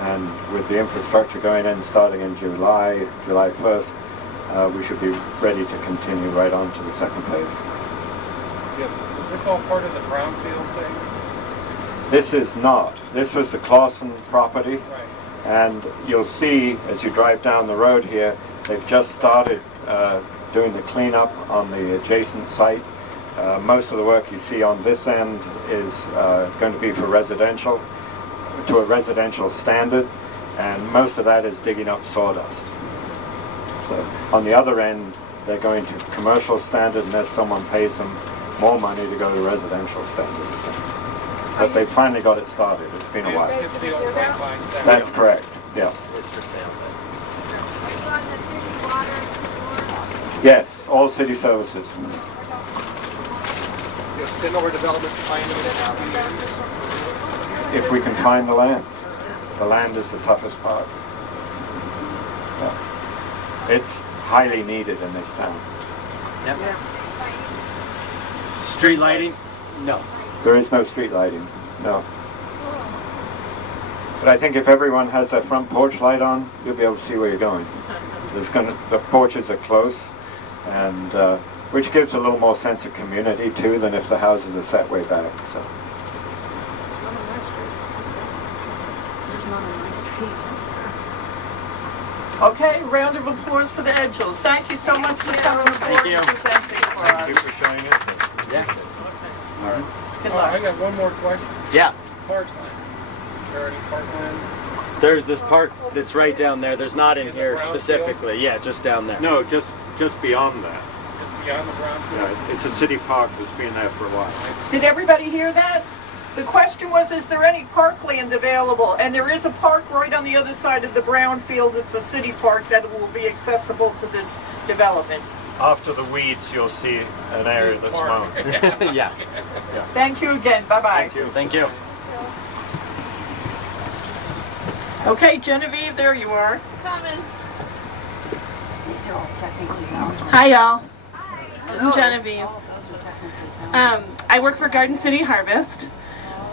and with the infrastructure going in starting in July 1st, we should be ready to continue right on to the second phase. Yeah. Is this all part of the brownfield thing? This is not. This was the Clausen property, Right. and you'll see as you drive down the road here, they've just started doing the cleanup on the adjacent site. Most of the work you see on this end is going to be for residential, to a residential standard, and most of that is digging up sawdust. So on the other end, they're going to commercial standard unless someone pays them more money to go to residential standards. So. But they finally got it started. It's been a while. It's the old pipeline. That's correct. Yeah. It's for sale. Are you on the city water and sewer? Yes, all city services. You have similar developments planned in the next few years? If we can find the land. The land is the toughest part. Yeah. It's highly needed in this town. Yep. Street lighting? No. There is no street lighting, no. But I think if everyone has their front porch light on, you'll be able to see where you're going. The porches are close, and which gives a little more sense of community too than if the houses are set way back. So. There's none on my street. Okay, round of applause for the Edgels. Thank you so much for coming aboard and presenting for us. Thank you for showing it. Yeah. All right. Good luck. I got one more question. Yeah. Parkland. Is there any parkland? There's this park that's right down there. There's not in here specifically. Yeah, just down there. No, just beyond that. Just beyond the brownfield? Yeah, it's a city park that's been there for a while. Did everybody hear that? The question was, is there any parkland available? And there is a park right on the other side of the brownfield. It's a city park that will be accessible to this development. After the weeds, you'll see an area that's mown. Yeah. Thank you again. Bye-bye. Thank you. Thank you. Okay, Genevieve, there you are. Coming. These are all technically valid. Hi, y'all. I'm Genevieve. I work for Garden City Harvest,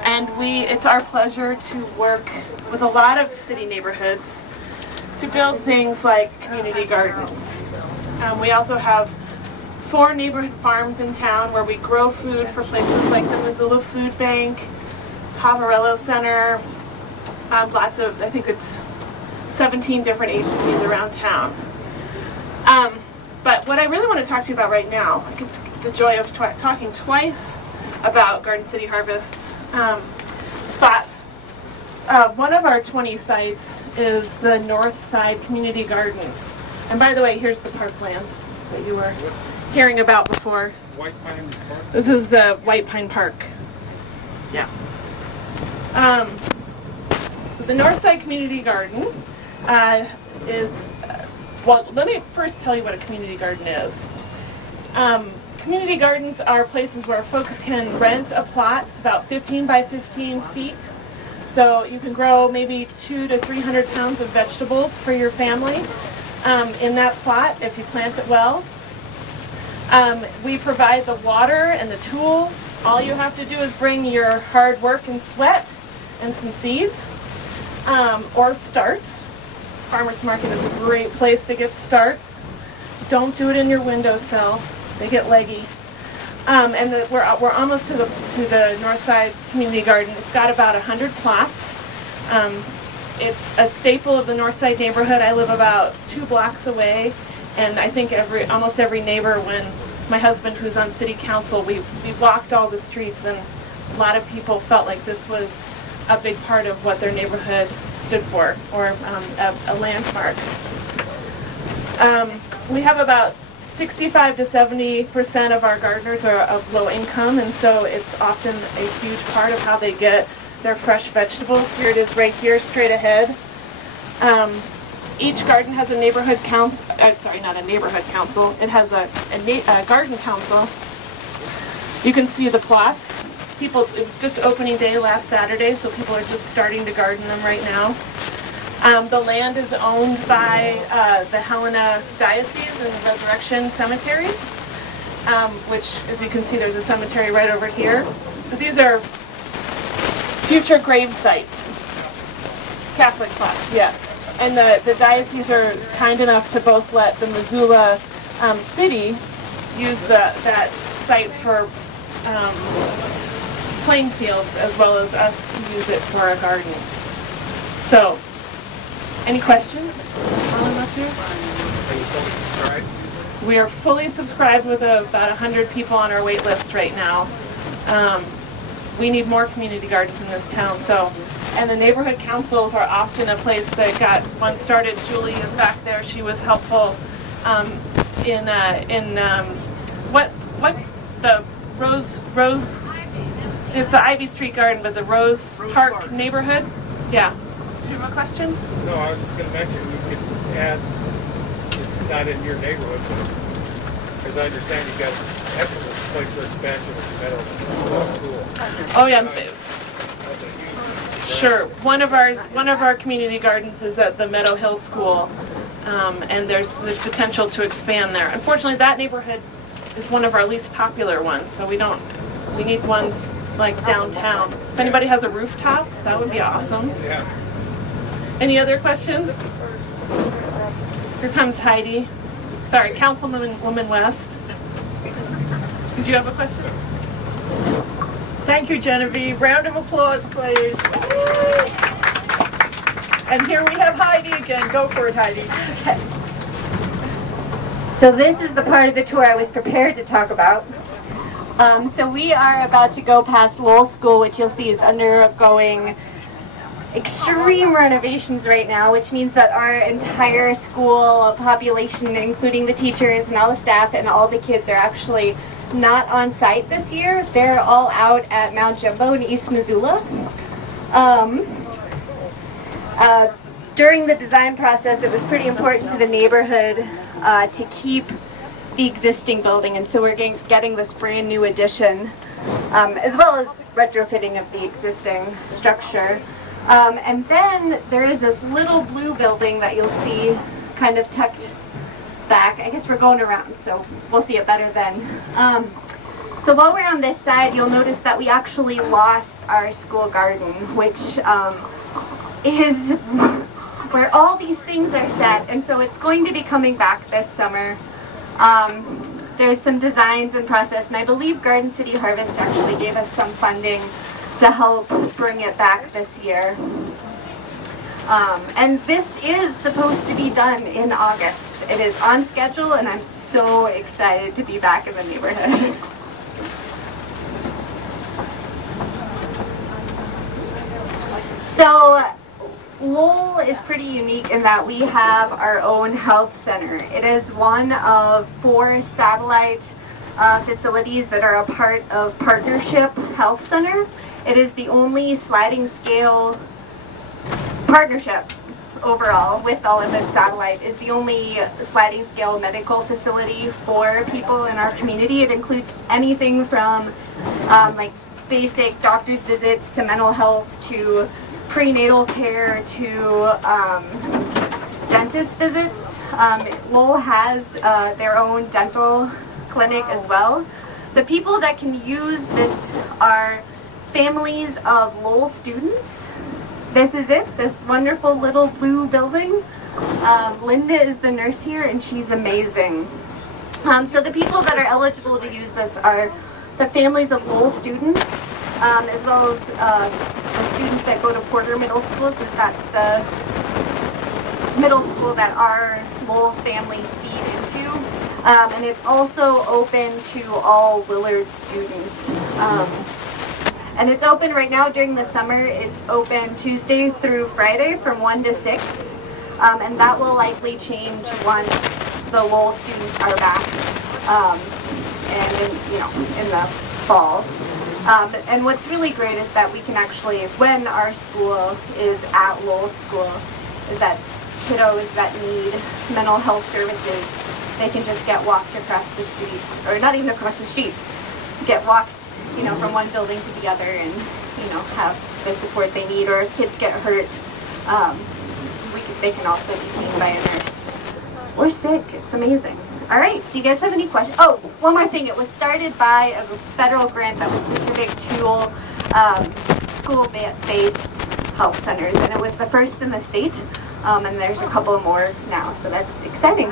and it's our pleasure to work with a lot of city neighborhoods to build things like community gardens. We also have 4 neighborhood farms in town where we grow food for places like the Missoula Food Bank, Poverello Center, lots of, I think it's 17 different agencies around town. But what I really want to talk to you about right now, I get the joy of talking twice about Garden City Harvest's spots. One of our 20 sites is the North Side Community Garden. And by the way, here's the parkland that you were hearing about before. White Pine Park? This is the White Pine Park. Yeah. So the North Side Community Garden is, well, let me first tell you what a community garden is. community gardens are places where folks can rent a plot. It's about 15 by 15 feet. So you can grow maybe 200 to 300 pounds of vegetables for your family in that plot if you plant it well. We provide the water and the tools. All you have to do is bring your hard work and sweat and some seeds or starts. Farmers market is a great place to get starts. Don't do it in your windowsill. They get leggy. And we're almost to the North Side Community Garden. It's got about 100 plots. It's a staple of the North Side neighborhood. I live about 2 blocks away, and I think almost every neighbor, when my husband, who's on city council, we walked all the streets, and a lot of people felt like this was a big part of what their neighborhood stood for, or a landmark. We have about 65 to 70% of our gardeners are of low income, and so it's often a huge part of how they get their fresh vegetables. Here it is right here, straight ahead. Each garden has a neighborhood council, not a neighborhood council, it has a garden council. You can see the plots. It was just opening day last Saturday, so people are just starting to garden them right now. The land is owned by the Helena Diocese and the Resurrection Cemeteries, which, as you can see, there's a cemetery right over here. So these are future grave sites. Catholic plots, yeah. And the diocese are kind enough to both let the Missoula city use that site for playing fields, as well as us to use it for a garden. So, any questions while I'm up here? Are you fully subscribed? We are fully subscribed with about 100 people on our wait list right now. We need more community gardens in this town. So, and the neighborhood councils are often a place that got one started. Julie is back there. She was helpful in what the Rose. It's the Ivy Street Garden, but the Rose Park neighborhood. Yeah. Do you have a question? No, I was just going to mention we could add. It's not in your neighborhood, but because I understand you got excellent place for expansion of the middle school. Oh yeah. Sure. One of our community gardens is at the Meadow Hill School, and there's potential to expand there. Unfortunately, that neighborhood is one of our least popular ones, so we need ones like downtown. If anybody has a rooftop, that would be awesome. Yeah. Any other questions? Here comes Heidi. Sorry, Councilwoman West. Did you have a question? Thank you, Genevieve. Round of applause, please. And here we have Heidi again. Go for it, Heidi. Okay. So this is the part of the tour I was prepared to talk about. So we are about to go past Lowell School, which you'll see is undergoing extreme renovations right now, which means that our entire school population, including the teachers and all the staff and all the kids, are actually not on site this year. They're all out at Mount Jumbo in East Missoula. During the design process, it was pretty important to the neighborhood to keep the existing building, and so we're getting this brand new addition, as well as retrofitting of the existing structure. And then there is this little blue building that you'll see kind of tucked back. I guess we're going around, so we'll see it better then. So while we're on this side, you'll notice that we actually lost our school garden, which is where all these things are set, and so it's going to be coming back this summer. There's some designs in process, and I believe Garden City Harvest actually gave us some funding to help bring it back this year. And this is supposed to be done in August. It is on schedule, and I'm so excited to be back in the neighborhood. So Lowell is pretty unique in that we have our own health center. It is one of 4 satellite facilities that are a part of Partnership Health Center. It is the only sliding scale partnership overall, with all of its satellite, is the only sliding scale medical facility for people in our community. It includes anything from like basic doctor's visits to mental health to prenatal care to dentist visits. Lowell has their own dental clinic as well. The people that can use this are families of Lowell students. This is it, this wonderful little blue building. Linda is the nurse here and she's amazing. So the people that are eligible to use this are the families of Lowell students, as well as the students that go to Porter Middle School, since that's the middle school that our Lowell families feed into. And it's also open to all Willard students. And it's open right now during the summer. It's open Tuesday through Friday from 1 to 6. And that will likely change once the Lowell students are back and in the fall. And what's really great is that we can actually, when our school is at Lowell School, is that kiddos that need mental health services, they can just get walked across the street, or not even across the street, get walked, from one building to the other and, have the support they need. Or if kids get hurt, they can also be seen by a nurse. Or sick. It's amazing. All right. Do you guys have any questions? Oh, one more thing. It was started by a federal grant that was specific to school-based health centers, and it was the first in the state. And there's a couple more now, so that's exciting.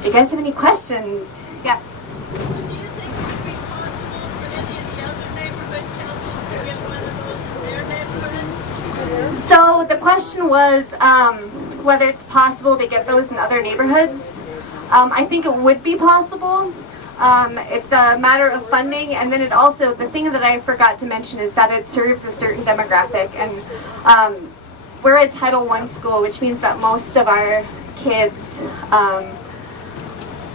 Do you guys have any questions? Yes. So the question was whether it's possible to get those in other neighborhoods. I think it would be possible. It's a matter of funding, and then it also, the thing that I forgot to mention is that it serves a certain demographic, and we're a Title I school, which means that most of our kids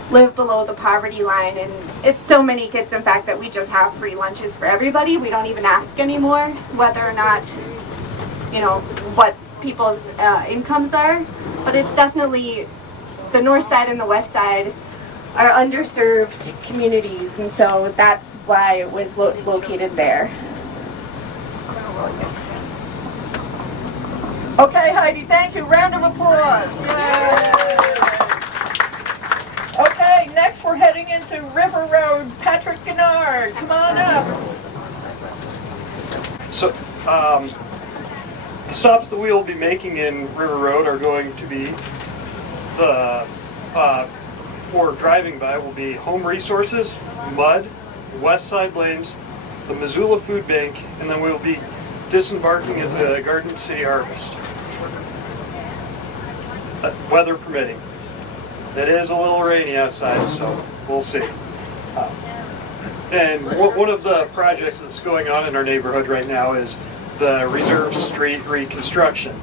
live below the poverty line, and it's so many kids, in fact, that we just have free lunches for everybody. We don't even ask anymore whether or not, what people's incomes are, but it's definitely, the north side and the west side are underserved communities, and so that's why it was located there. Okay, Heidi, thank you. Round of applause. Okay, next we're heading into River Road. Patrick Gennard, come on up. So, the stops that we will be making in River Road are going to be for driving by will be Home Resources, Mud, West Side Lanes, the Missoula Food Bank, and then we will be disembarking at the Garden City Harvest. Weather permitting. It is a little rainy outside, so we'll see. And one of the projects that's going on in our neighborhood right now is the Reserve Street reconstruction.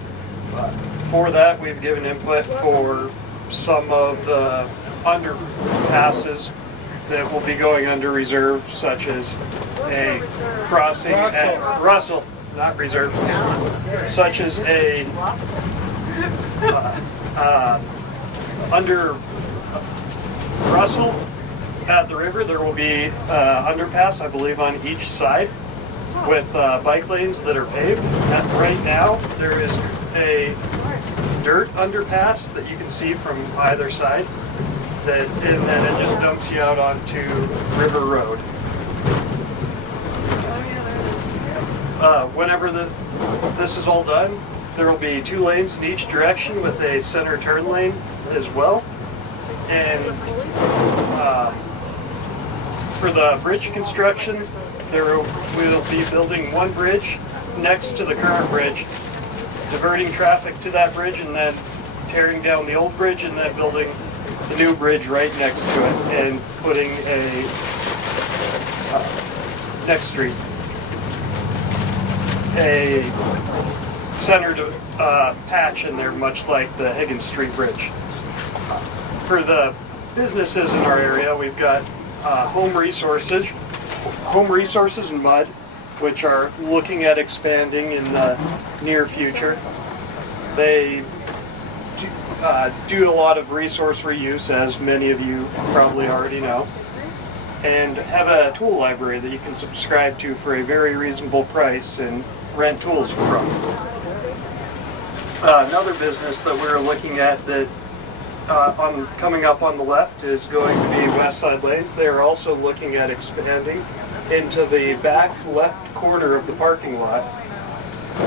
For that, we've given input for some of the underpasses that will be going under Reserve, such as a crossing at Russell, not Reserve, such as a under Russell at the river. There will be underpass, I believe, on each side with bike lanes that are paved. Right now, there is a dirt underpass that you can see from either side, and then it just dumps you out onto River Road. Whenever this is all done, there will be 2 lanes in each direction with a center turn lane as well. And for the bridge construction, we'll be building 1 bridge next to the current bridge, diverting traffic to that bridge, and then tearing down the old bridge, and then building the new bridge right next to it, and putting a next street a centered patch in there, much like the Higgins Street Bridge. For the businesses in our area, we've got Home Resources and Mud, which are looking at expanding in the near future. They do a lot of resource reuse, as many of you probably already know, and have a tool library that you can subscribe to for a very reasonable price and rent tools from. Another business that we're looking at that coming up on the left is going to be West Side Lanes. They're also looking at expanding into the back left corner of the parking lot,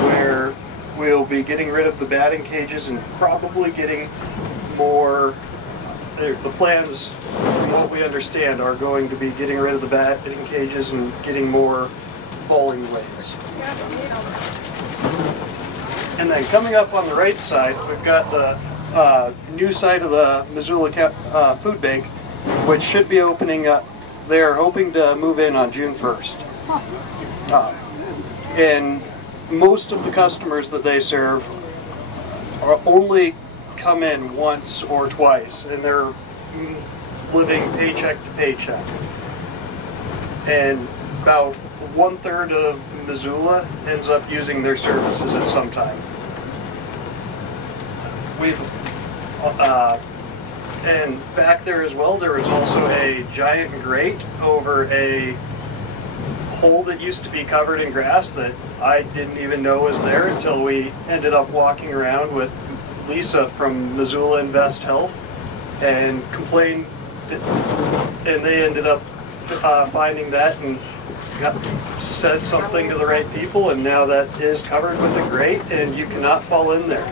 where we'll be getting rid of the batting cages and probably getting more. The plans, from what we understand, are going to be getting rid of the batting cages and getting more bowling lanes. And then coming up on the right side, we've got the new side of the Missoula Food Bank, which should be opening up. They're hoping to move in on June 1st. And most of the customers that they serve are only come in once or twice, and they're living paycheck to paycheck. And about 1/3 of Missoula ends up using their services at some time. And back there as well, there was also a giant grate over a hole that used to be covered in grass that I didn't even know was there until we ended up walking around with Lisa from Missoula Invest Health and complained, and they ended up finding that and said something to the right people, and now that is covered with a grate and you cannot fall in there.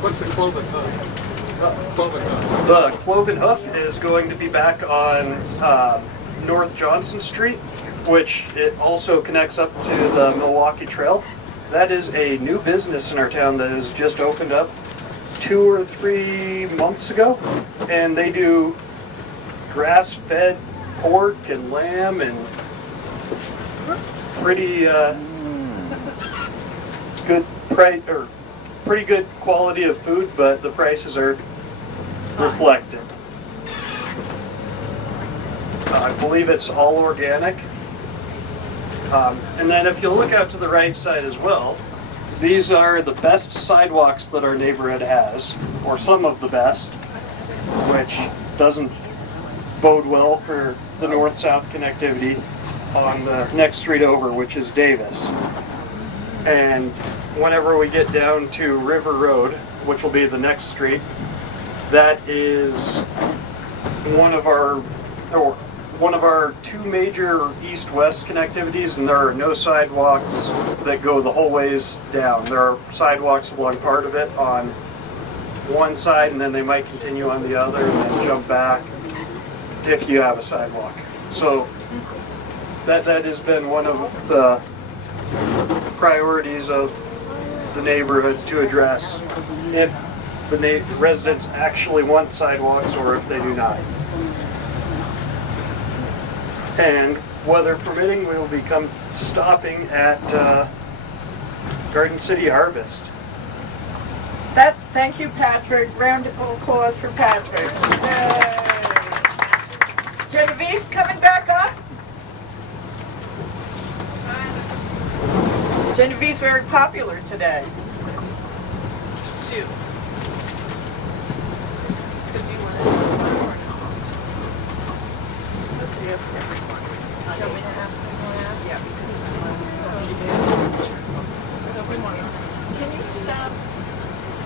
What's the cloven hoof? The cloven hoof is going to be back on North Johnson Street, which it also connects up to the Milwaukee Trail. That is a new business in our town that has just opened up 2 or 3 months ago, and they do grass-fed pork and lamb and pretty good price, or pretty good quality of food, but the prices are reflected. I believe it's all organic. And then if you look out to the right side as well, these are the best sidewalks that our neighborhood has, or some of the best, which doesn't bode well for the north-south connectivity on the next street over, which is Davis. And whenever we get down to River Road, which will be the next street, that is one of our 2 major east-west connectivities, and there are no sidewalks that go the whole ways down. There are sidewalks along part of it on one side, and then they might continue on the other and then jump back if you have a sidewalk. So that has been one of the priorities of the neighborhoods to address, if the residents actually want sidewalks or if they do not. And weather permitting, we will be stopping at Garden City Harvest. Thank you, Patrick. Round of applause for Patrick. Yay. Genevieve coming back up? Genevieve's very popular today. Shoot. Let's ask everyone. Can you stop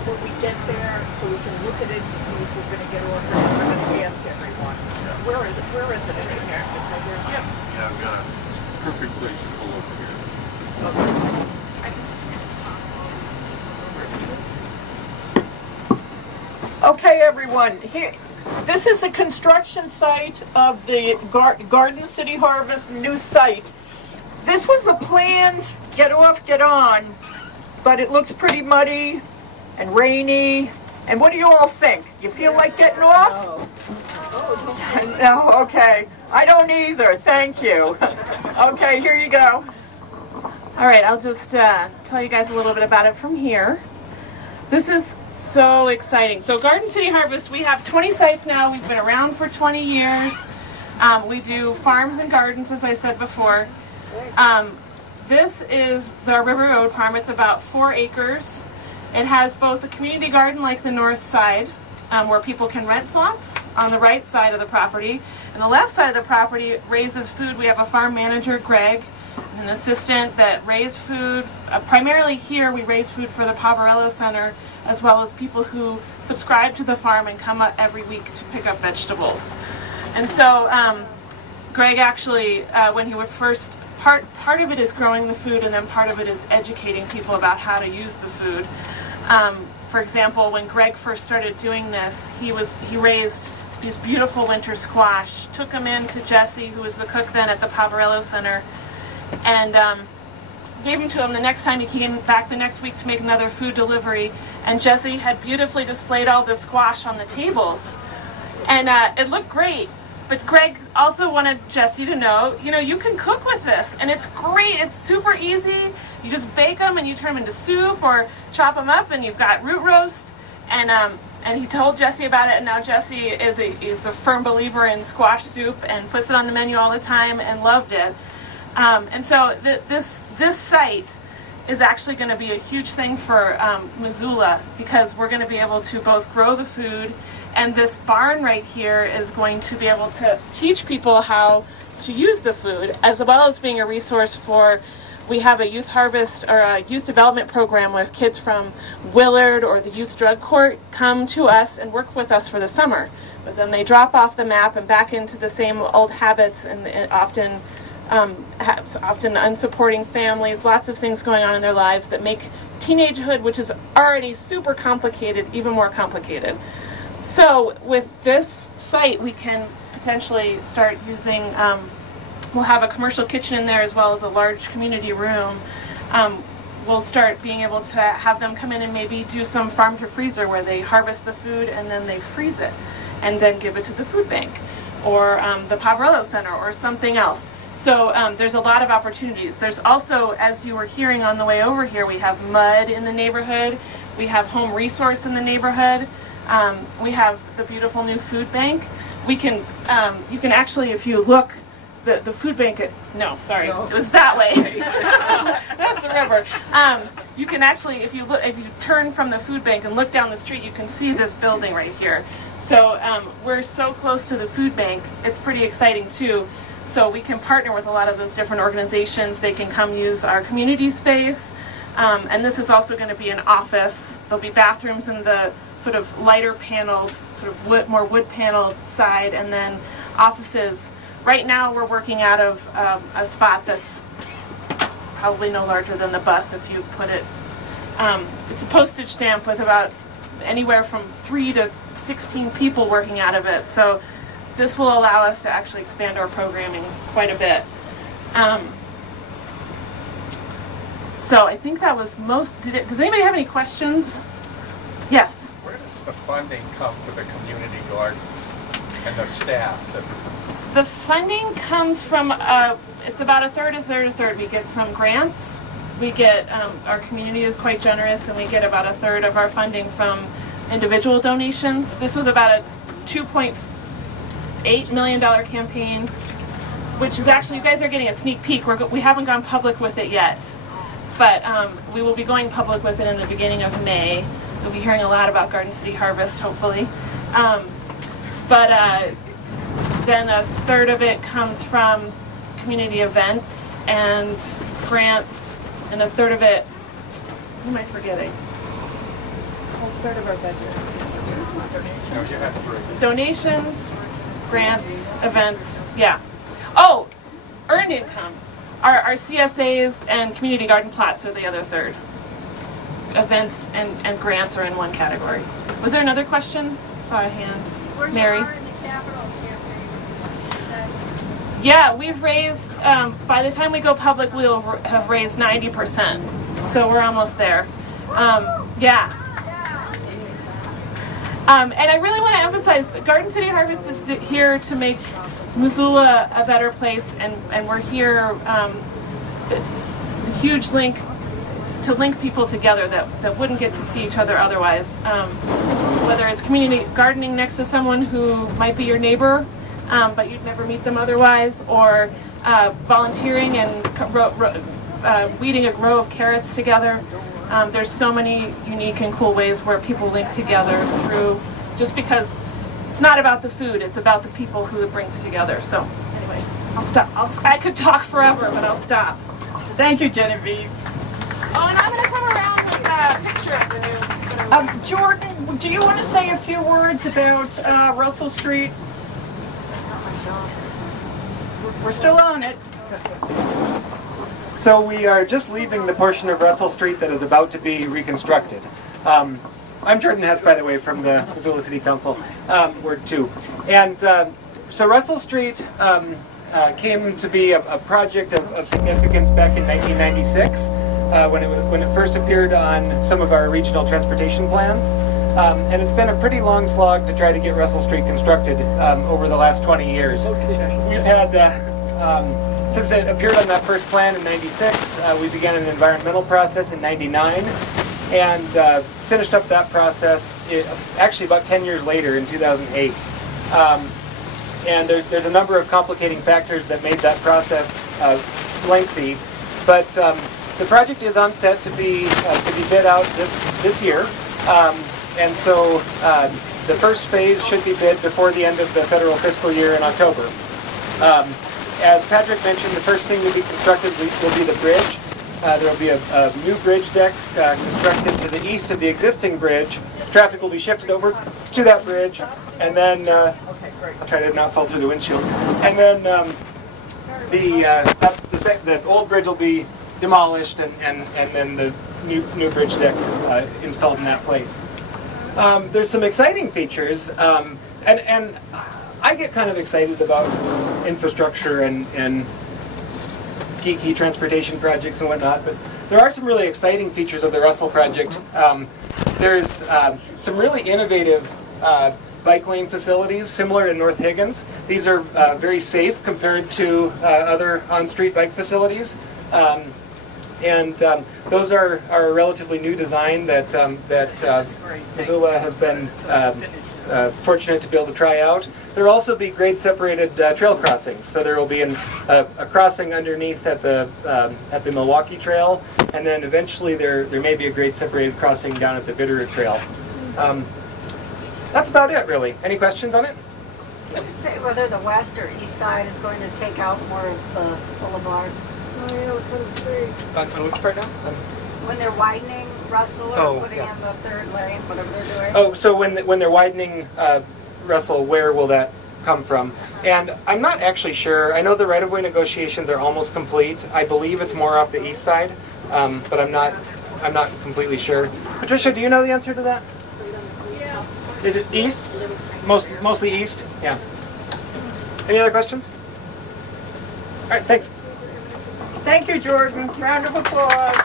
when we get there so we can look at it to see if we're going to get off or not? Let's ask everyone. Where is it? Where is it? It's right here. It's right here. Yep. Yeah, I've got a perfect place to pull over here. Okay, everyone. Here, this is a construction site of the Garden City Harvest new site. This was a planned get off, get on, but it looks pretty muddy and rainy. And what do you all think? You feel like getting off? No, okay. I don't either. Thank you. Okay, here you go. All right, I'll just tell you guys a little bit about it from here. This is so exciting. So Garden City Harvest, we have 20 sites now. We've been around for 20 years. We do farms and gardens, as I said before. This is the River Road Farm. It's about 4 acres. It has both a community garden like the north side, where people can rent plots on the right side of the property. And the left side of the property raises food. We have a farm manager, Greg, and an assistant that raise food. Primarily here we raise food for the Poverello Center, as well as people who subscribe to the farm and come up every week to pick up vegetables. And so Greg actually, when he was first, part of it is growing the food, and then part of it is educating people about how to use the food. For example, when Greg first started doing this, he raised these beautiful winter squash, took them in to Jesse, who was the cook then at the Poverello Center, and gave them to him. The next time he came back the next week to make another food delivery, and Jesse had beautifully displayed all the squash on the tables, and it looked great. But Greg also wanted Jesse to know, you can cook with this, and it's great. It's super easy. You just bake them and you turn them into soup or chop them up, and you've got root roast. And he told Jesse about it, and now Jesse is a firm believer in squash soup and puts it on the menu all the time and loved it. And so this site is actually going to be a huge thing for Missoula, because we're going to be able to both grow the food, and this barn right here is going to be able to teach people how to use the food, as well as being a resource for, we have a youth harvest or a youth development program where kids from Willard or the Youth Drug Court come to us and work with us for the summer. But then they drop off the map and back into the same old habits, and often unsupporting families, lots of things going on in their lives that make teenagehood, which is already super complicated, even more complicated. So with this site, we can potentially start using, we'll have a commercial kitchen in there as well as a large community room. We'll start being able to have them come in and maybe do some farm to freezer, where they harvest the food and then they freeze it and then give it to the food bank or the Poverello Center or something else. So there's a lot of opportunities. There's also, as you were hearing on the way over here, we have mud in the neighborhood. We have home resource in the neighborhood. We have the beautiful new food bank. We can, you can actually, if you look, the food bank, it was that way. That's the river. You can actually, if you turn from the food bank and look down the street, you can see this building right here. So we're so close to the food bank, it's pretty exciting too. So we can partner with a lot of those different organizations. They can come use our community space. And this is also going to be an office. There'll be bathrooms in the sort of lighter paneled, sort of more wood paneled side, and then offices. Right now we're working out of a spot that's probably no larger than the bus if you put it. It's a postage stamp with about anywhere from 3 to 16 people working out of it. So this will allow us to actually expand our programming quite a bit. So I think that was most. Does anybody have any questions? Yes. Where does the funding come for the community garden and the staff? The funding comes from, it's about a third. We get some grants. We get, our community is quite generous, and we get about a third of our funding from individual donations. This was about a $2.8 million campaign, which is actually, you guys are getting a sneak peek. We haven't gone public with it yet, but we will be going public with it in the beginning of May. You'll be hearing a lot about Garden City Harvest, hopefully. Then a third of it comes from community events and grants, and a third of it, who am I forgetting? A third of our budget. Donations, grants, events, yeah. Oh, earned income. Our CSAs and community garden plots are the other third. Events and grants are in one category. Was there another question? Saw a hand. Mary. Yeah, we've raised, by the time we go public, we'll have raised 90%. So we're almost there. Yeah. And I really want to emphasize that Garden City Harvest is here to make Missoula a better place, and we're here, the huge link, to link people together that wouldn't get to see each other otherwise. Whether it's community gardening next to someone who might be your neighbor, but you'd never meet them otherwise, or volunteering and weeding a row of carrots together. There's so many unique and cool ways where people link together through, just because it's not about the food, it's about the people who it brings together. So anyway, I'll stop. I could talk forever, but I'll stop. Thank you, Genevieve. Oh, and I'm going to come around with a picture of the new. Jordan, do you want to say a few words about Russell Street? We're still on it. So we are just leaving the portion of Russell Street that is about to be reconstructed. I'm Jordan Hess, by the way, from the Missoula City Council, Ward 2. And so Russell Street came to be a project of significance back in 1996 when it first appeared on some of our regional transportation plans. And it's been a pretty long slog to try to get Russell Street constructed over the last 20 years. We've had, since it appeared on that first plan in 96, we began an environmental process in 99 and finished up that process actually about 10 years later in 2008. And there's a number of complicating factors that made that process lengthy, but the project is on set to be bid out this year. And so the first phase should be bid before the end of the federal fiscal year in October. As Patrick mentioned, the first thing to be constructed will be the bridge. There will be a new bridge deck constructed to the east of the existing bridge. Traffic will be shifted over to that bridge, and then I'll try to not fall through the windshield. And then the old bridge will be demolished, and then the new bridge deck installed in that place. There's some exciting features, and I get kind of excited about infrastructure and geeky transportation projects and whatnot, but there are some really exciting features of the Russell project. There's some really innovative bike lane facilities similar to North Higgins. These are very safe compared to other on-street bike facilities. And those are a relatively new design that Missoula has been fortunate to be able to try out. There will also be grade-separated trail crossings. So there will be a crossing underneath at the Milwaukee Trail, and then eventually there may be a grade-separated crossing down at the Bitterroot Trail. That's about it, really. Any questions on it? Can you say whether the west or east side is going to take out more of the boulevard? Oh, yeah, it's on the street. On which part now? When they're widening Russell or putting in the third lane, whatever they're doing. Oh, so when they're widening Russell, where will that come from? And I'm not actually sure. I know the right-of-way negotiations are almost complete. I believe it's more off the east side, but I'm not completely sure. Patricia, do you know the answer to that? Yeah. Is it east? Mostly east? Yeah. Any other questions? All right, thanks. Thank you, Jordan. Round of applause.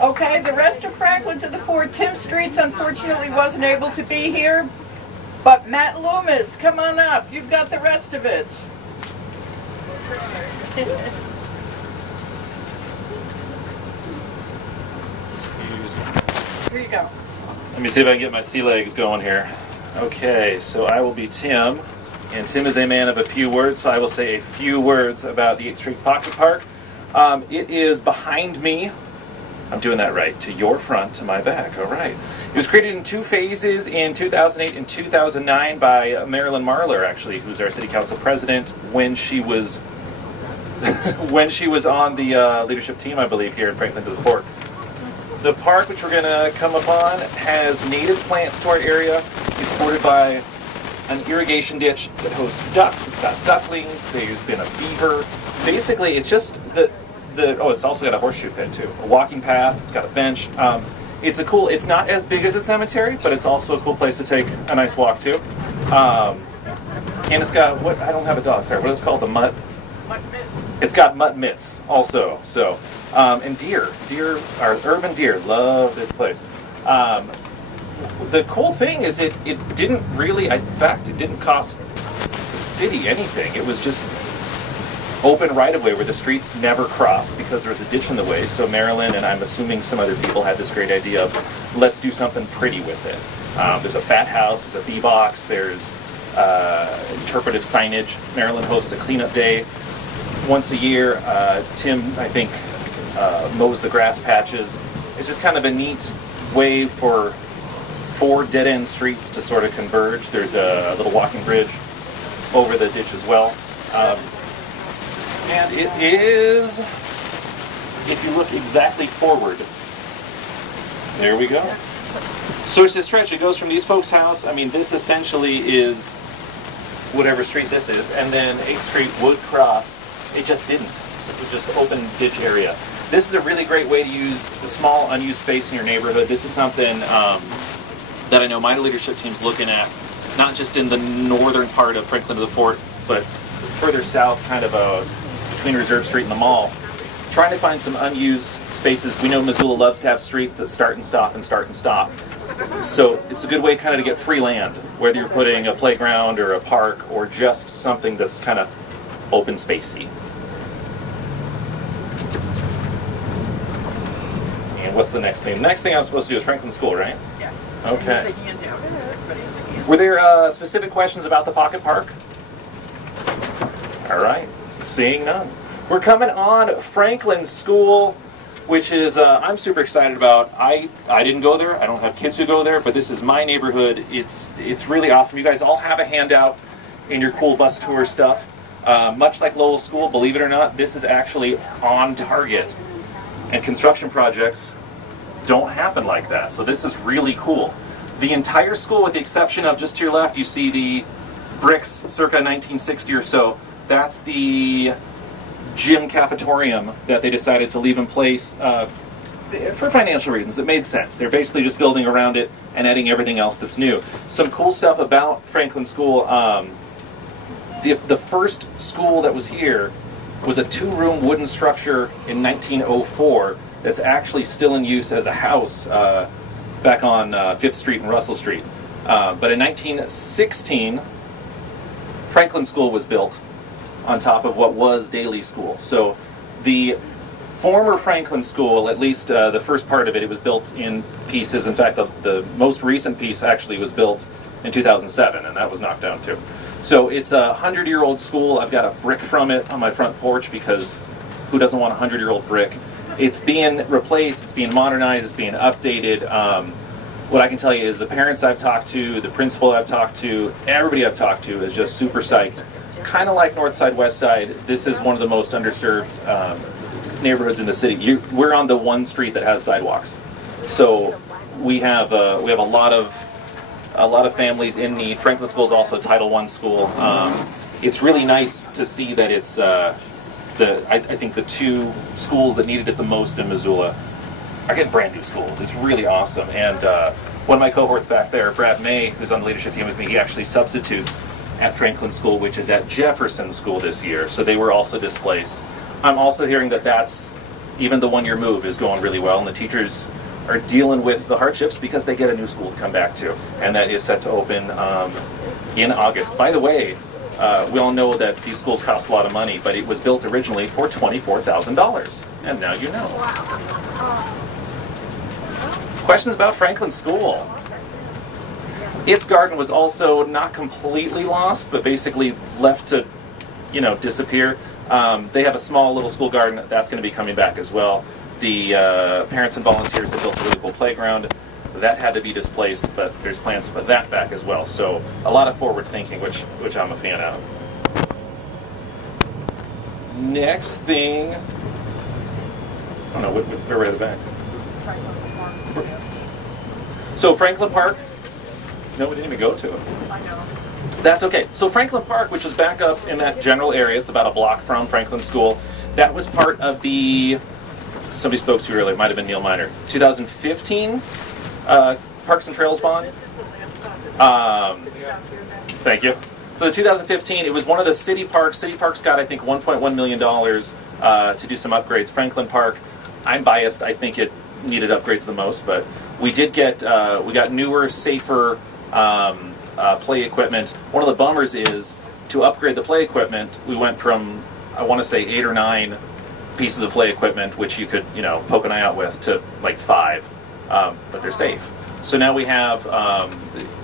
Okay, the rest of Franklin to the fore. Tim Streets unfortunately wasn't able to be here, but Matt Loomis, come on up. You've got the rest of it. Here you go. Let me see if I can get my sea legs going here. Okay, so I will be Tim, and Tim is a man of a few words, so I will say a few words about the 8th Street Pocket Park. It is behind me. I'm doing that right. To your front, to my back. All right. It was created in 2 phases in 2008 and 2009 by Marilyn Marler, actually, who's our city council president, when she was on the leadership team, I believe, here in Franklin to the Fork. The park, which we're going to come upon, has native plants to our area. It's bordered by an irrigation ditch that hosts ducks. It's got ducklings. There's been a beaver. Basically, it's just it's also got a horseshoe pit too. A walking path. It's got a bench. It's not as big as a cemetery, but it's also a cool place to take a nice walk to. And it's got I don't have a dog. Sorry, what is it called? The mutt. It's got mutt mitts also. So, and deer are urban deer. Love this place. The cool thing is it didn't really, in fact, it didn't cost the city anything. It was just open right-of-way where the streets never crossed because there was a ditch in the way. So Marilyn and I'm assuming some other people had this great idea of let's do something pretty with it. There's a bat house, there's a bee box, there's interpretive signage. Marilyn hosts a cleanup day once a year. Tim, I think, mows the grass patches. It's just kind of a neat way for 4 dead-end streets to sort of converge. There's a little walking bridge over the ditch as well. And it is, if you look exactly forward, there we go. So it's a stretch. It goes from these folks' house. I mean, this essentially is whatever street this is, and then 8th Street would cross. It just didn't. So it was just open ditch area. This is a really great way to use the small unused space in your neighborhood. This is something that I know my leadership team's looking at, not just in the northern part of Franklin to the Fort, but further south, kind of between Reserve Street and the mall. Trying to find some unused spaces. We know Missoula loves to have streets that start and stop and start and stop. So it's a good way kind of to get free land, whether you're putting a playground or a park or just something that's kind of open spacey. And what's the next thing? The next thing I'm supposed to do is Franklin School, right? Yeah. Okay. Were there specific questions about the Pocket Park? All right. Seeing none. We're coming on Franklin School, which is I'm super excited about. I didn't go there. I don't have kids who go there, but this is my neighborhood. It's really awesome. You guys all have a handout in your cool bus tour stuff. Much like Lowell School, believe it or not, this is actually on target. And construction projects don't happen like that. So this is really cool. The entire school, with the exception of just to your left, you see the bricks circa 1960 or so. That's the gym cafetorium that they decided to leave in place for financial reasons. It made sense. They're basically just building around it and adding everything else that's new. Some cool stuff about Franklin School. The first school that was here was a 2-room wooden structure in 1904 that's actually still in use as a house back on 5th Street and Russell Street. But in 1916, Franklin School was built on top of what was Daly School. So the former Franklin School, at least the first part of it, it was built in pieces. In fact, the most recent piece actually was built in 2007, and that was knocked down too. So it's a 100-year-old school. I've got a brick from it on my front porch because who doesn't want a 100-year-old brick? It's being replaced, it's being modernized, it's being updated. What I can tell you is the parents I've talked to, the principal I've talked to, everybody I've talked to is just super psyched. Kind of like North Side, West Side, this is one of the most underserved neighborhoods in the city. We're on the one street that has sidewalks, so we have a lot of families in need. Franklin School is also a Title I school. It's really nice to see that it's I think the 2 schools that needed it the most in Missoula are getting brand new schools. It's really awesome. And one of my cohorts back there, Brad May, who's on the leadership team with me, he actually substitutes at Franklin School, which is at Jefferson School this year. So they were also displaced. I'm also hearing that that's, even the 1-year move is going really well, and the teachers are dealing with the hardships because they get a new school to come back to. And that is set to open in August. By the way, we all know that these schools cost a lot of money, but it was built originally for $24,000. And now you know. Questions about Franklin School? Its garden was also not completely lost, but basically left to, disappear. They have a small little school garden that's going to be coming back as well. The parents and volunteers have built a really cool playground. That had to be displaced, but there's plans to put that back as well. So a lot of forward thinking, which I'm a fan of. Next thing, oh no, we're right at the back. So Franklin Park. No, we didn't even go to it. I know. That's okay. So Franklin Park, which is back up in that general area, it's about a block from Franklin School. That was part of the, somebody spoke to earlier, it might have been Neil Miner, 2015 Parks and Trails bond. Thank you. For the 2015, it was one of the city parks. City Parks got, I think, $1.1 million to do some upgrades. Franklin Park, I'm biased. I think it needed upgrades the most, but we did get, we got newer, safer play equipment. One of the bummers is to upgrade the play equipment, we went from, I want to say 8 or 9 pieces of play equipment, which you could, poke an eye out with, to like 5, but they're safe. So now we have,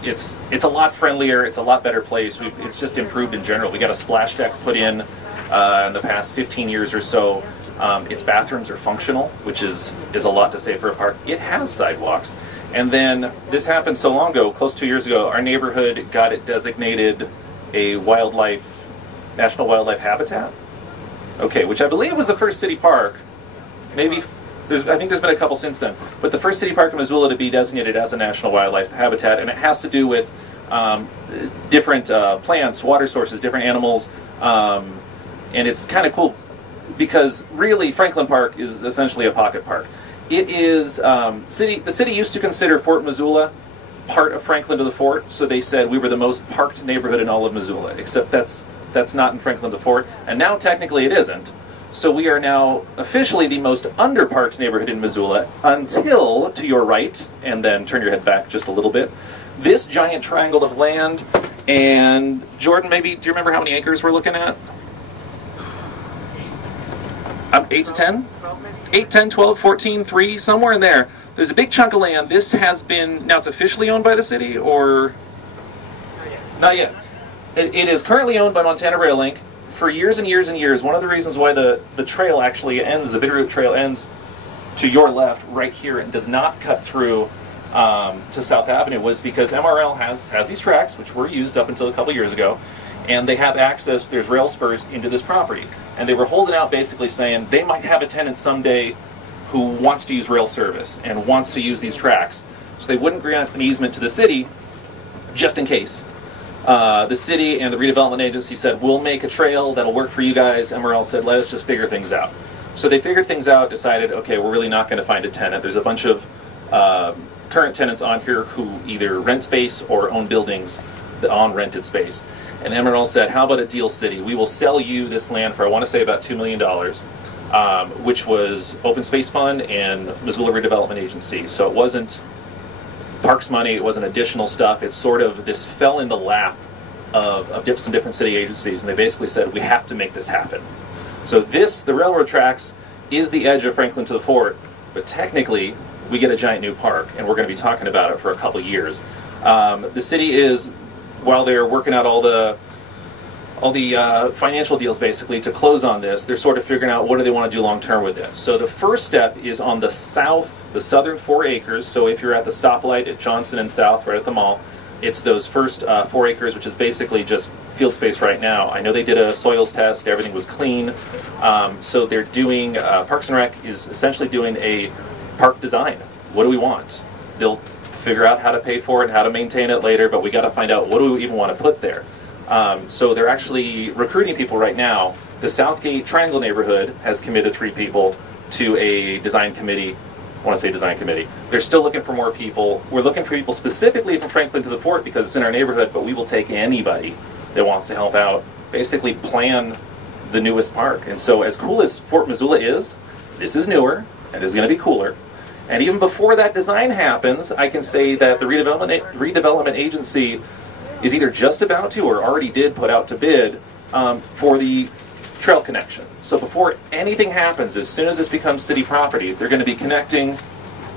it's a lot friendlier, it's a lot better place. It's just improved in general. We got a splash deck put in the past 15 years or so. Its bathrooms are functional, which is a lot to say for a park. It has sidewalks. And then this happened so long ago, close to 2 years ago, our neighborhood got it designated a national wildlife habitat. Okay, which I believe was the first city park. Maybe, I think there's been a couple since then. But the first city park in Missoula to be designated as a national wildlife habitat, and it has to do with different plants, water sources, different animals, and it's kind of cool because really Franklin Park is essentially a pocket park. It is, the city used to consider Fort Missoula part of Franklin to the Fort, so they said we were the most parked neighborhood in all of Missoula, except that's not in Franklin to the Fort, and now technically it isn't. So we are now officially the most underparked neighborhood in Missoula until, to your right, and then turn your head back just a little bit, this giant triangle of land. And Jordan, maybe, do you remember how many acres we're looking at? 8 to 10? 8, 10, 12, 14, 3, somewhere in there. There's a big chunk of land. This has been, now it's officially owned by the city, or? Not yet. It is currently owned by Montana Rail Link. For years and years and years, one of the reasons why the trail actually ends, the Bitterroot Trail ends to your left right here and does not cut through to South Avenue was because MRL has these tracks, which were used up until a couple years ago, and they have access, there's rail spurs into this property. And they were holding out basically saying they might have a tenant someday who wants to use rail service and wants to use these tracks. So they wouldn't grant an easement to the city just in case. The city and the redevelopment agency said, we'll make a trail that'll work for you guys. MRL said, let us just figure things out. So they figured things out, decided, okay, we're really not going to find a tenant. There's a bunch of current tenants on here who either rent space or own buildings on rented space. And MRL said, how about a deal, city? We will sell you this land for, I want to say, about $2 million, which was Open Space Fund and Missoula Redevelopment Agency. So it wasn't Parks money, it wasn't additional stuff. It's sort of, this fell in the lap of some different city agencies, and they basically said, we have to make this happen. So this, the railroad tracks, is the edge of Franklin to the Fort, but technically, we get a giant new park, and we're going to be talking about it for a couple years. The city is, while they're working out all the financial deals basically to close on this, they're sort of figuring out what do they want to do long term with this. So the first step is on the southern 4 acres. So if you're at the stoplight at Johnson and South, right at the mall, it's those first 4 acres, which is basically just field space right now. I know they did a soils test, everything was clean. So they're doing, Parks and Rec is essentially doing a park design. What do we want? They'll figure out how to pay for it and how to maintain it later, but we got to find out what do we even want to put there. So they're actually recruiting people right now. The Southgate Triangle neighborhood has committed 3 people to a design committee. I want to say design committee. They're still looking for more people. We're looking for people specifically from Franklin to the Fort because it's in our neighborhood, but we will take anybody that wants to help out, basically plan the newest park. And so as cool as Fort Missoula is, this is newer, and is going to be cooler. And even before that design happens, I can say that the redevelopment agency is either just about to or already did put out to bid for the trail connection. So before anything happens, as soon as this becomes city property, they're going to be connecting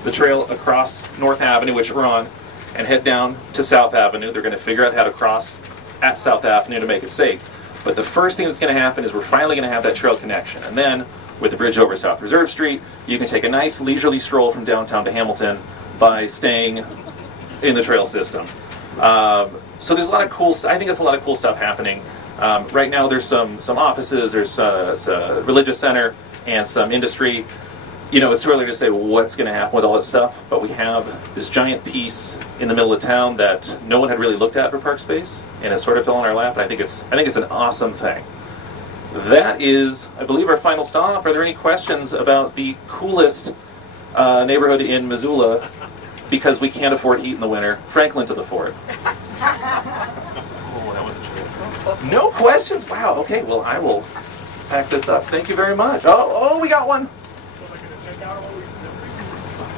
the trail across North Avenue, which we're on, and head down to South Avenue. They're going to figure out how to cross at South Avenue to make it safe. But the first thing that's going to happen is we're finally going to have that trail connection. And then, with the bridge over South Reserve Street, you can take a nice leisurely stroll from downtown to Hamilton by staying in the trail system. So there's a lot of cool, I think there's a lot of cool stuff happening. Right now there's some offices, there's a religious center, and some industry. You know, it's too early to say what's going to happen with all this stuff, but we have this giant piece in the middle of town that no one had really looked at for park space, and it sort of fell in our lap, and I think it's an awesome thing. That is, I believe, our final stop. Are there any questions about the coolest neighborhood in Missoula, because we can't afford heat in the winter, Franklin to the Fort? Oh, that wasn't true. No questions? Wow, okay, well, I will pack this up. Thank you very much. Oh, we got one.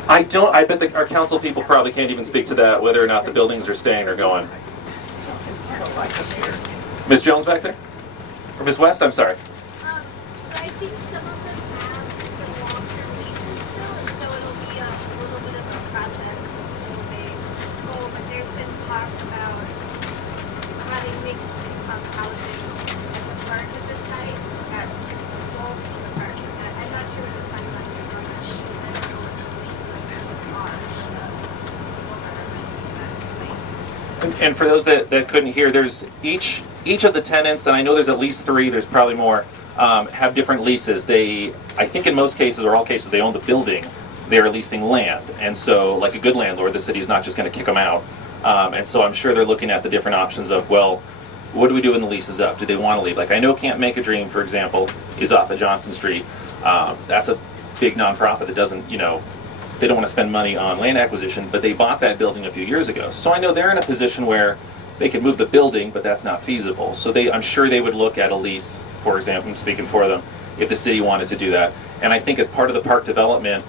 I bet our council people probably can't even speak to that, whether or not the buildings are staying or going. Ms. Jones back there? Or Ms. West, I'm sorry. I think some of them have some long-term leases still, and so it'll be a little bit of a process until they go, but there's been talk about having mixed income housing as a part of the site at both of the park. I'm And for those that couldn't hear, there's each of the tenants, and I know there's at least 3, there's probably more, have different leases. I think in most cases, or all cases, they own the building. They're leasing land. And so, like a good landlord, the city is not just going to kick them out. And so I'm sure they're looking at the different options of, well, what do we do when the lease is up? Do they want to leave? Like I know Can't Make a Dream, for example, is off of Johnson Street. That's a big nonprofit that doesn't, you know, they don't want to spend money on land acquisition, but they bought that building a few years ago. So I know they're in a position where they could move the building, but that's not feasible. So I'm sure they would look at a lease, for example, I'm speaking for them, if the city wanted to do that. And I think as part of the park development,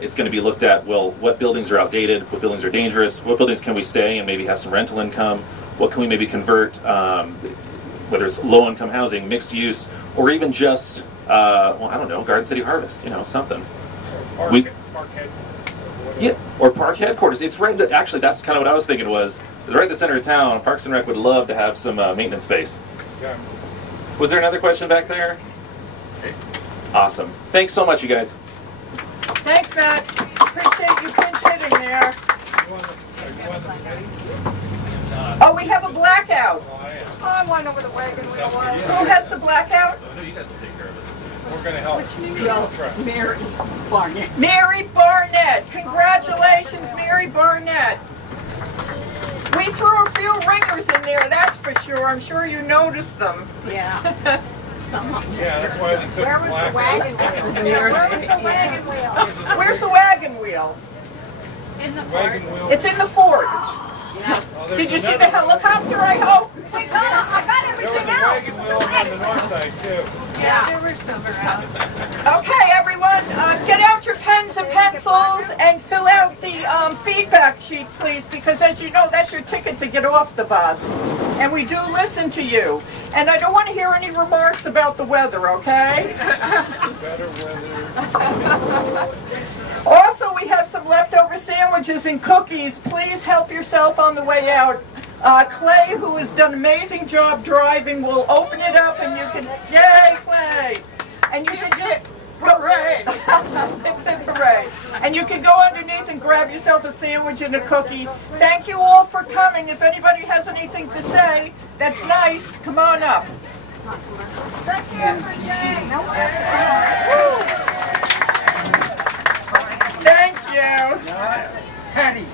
it's going to be looked at, well, what buildings are outdated, what buildings are dangerous, what buildings can we stay and maybe have some rental income, what can we maybe convert, whether it's low-income housing, mixed use, or even just, well, I don't know, Garden City Harvest, you know, something. Park headquarters. Yeah, or park headquarters. It's right. Actually, that's kind of what I was thinking was right in the center of town. Parks and Rec would love to have some maintenance space. Exactly. Was there another question back there? Awesome. Thanks so much, you guys. Thanks, Matt. Appreciate you pinch hitting there. Oh, we have a blackout. Oh, I went over the wagon wheel. Who has the blackout? No, you guys will take care of this. We're going to help. Mary Barnett. Mary Barnett. Congratulations, Mary Barnett. We threw a few ringers in there, that's for sure. I'm sure you noticed them. Yeah. Yeah, that's why we took Where was the wagon wheel? Where was the wagon wheel? Where's the wagon wheel? In the wagon wheel. It's in the fort. Yeah. Did you see the helicopter, I hope? I got everything else. There was a wagon wheel on the north side, too. Yeah, there were some around. Okay, everyone, get out your pens and pencils and fill out the feedback sheet, please, because as you know, that's your ticket to get off the bus. And we do listen to you. And I don't want to hear any remarks about the weather, okay? Better weather. Also, we have some leftover sandwiches and cookies. Please help yourself on the way out. Clay, who has done an amazing job driving, will open it up and you can, yay, Clay! And you can just, hooray! Hooray! And you can go underneath and grab yourself a sandwich and a cookie. Thank you all for coming. If anybody has anything to say, that's nice. Come on up. Let's hear it for Jay. Thank you. Patty.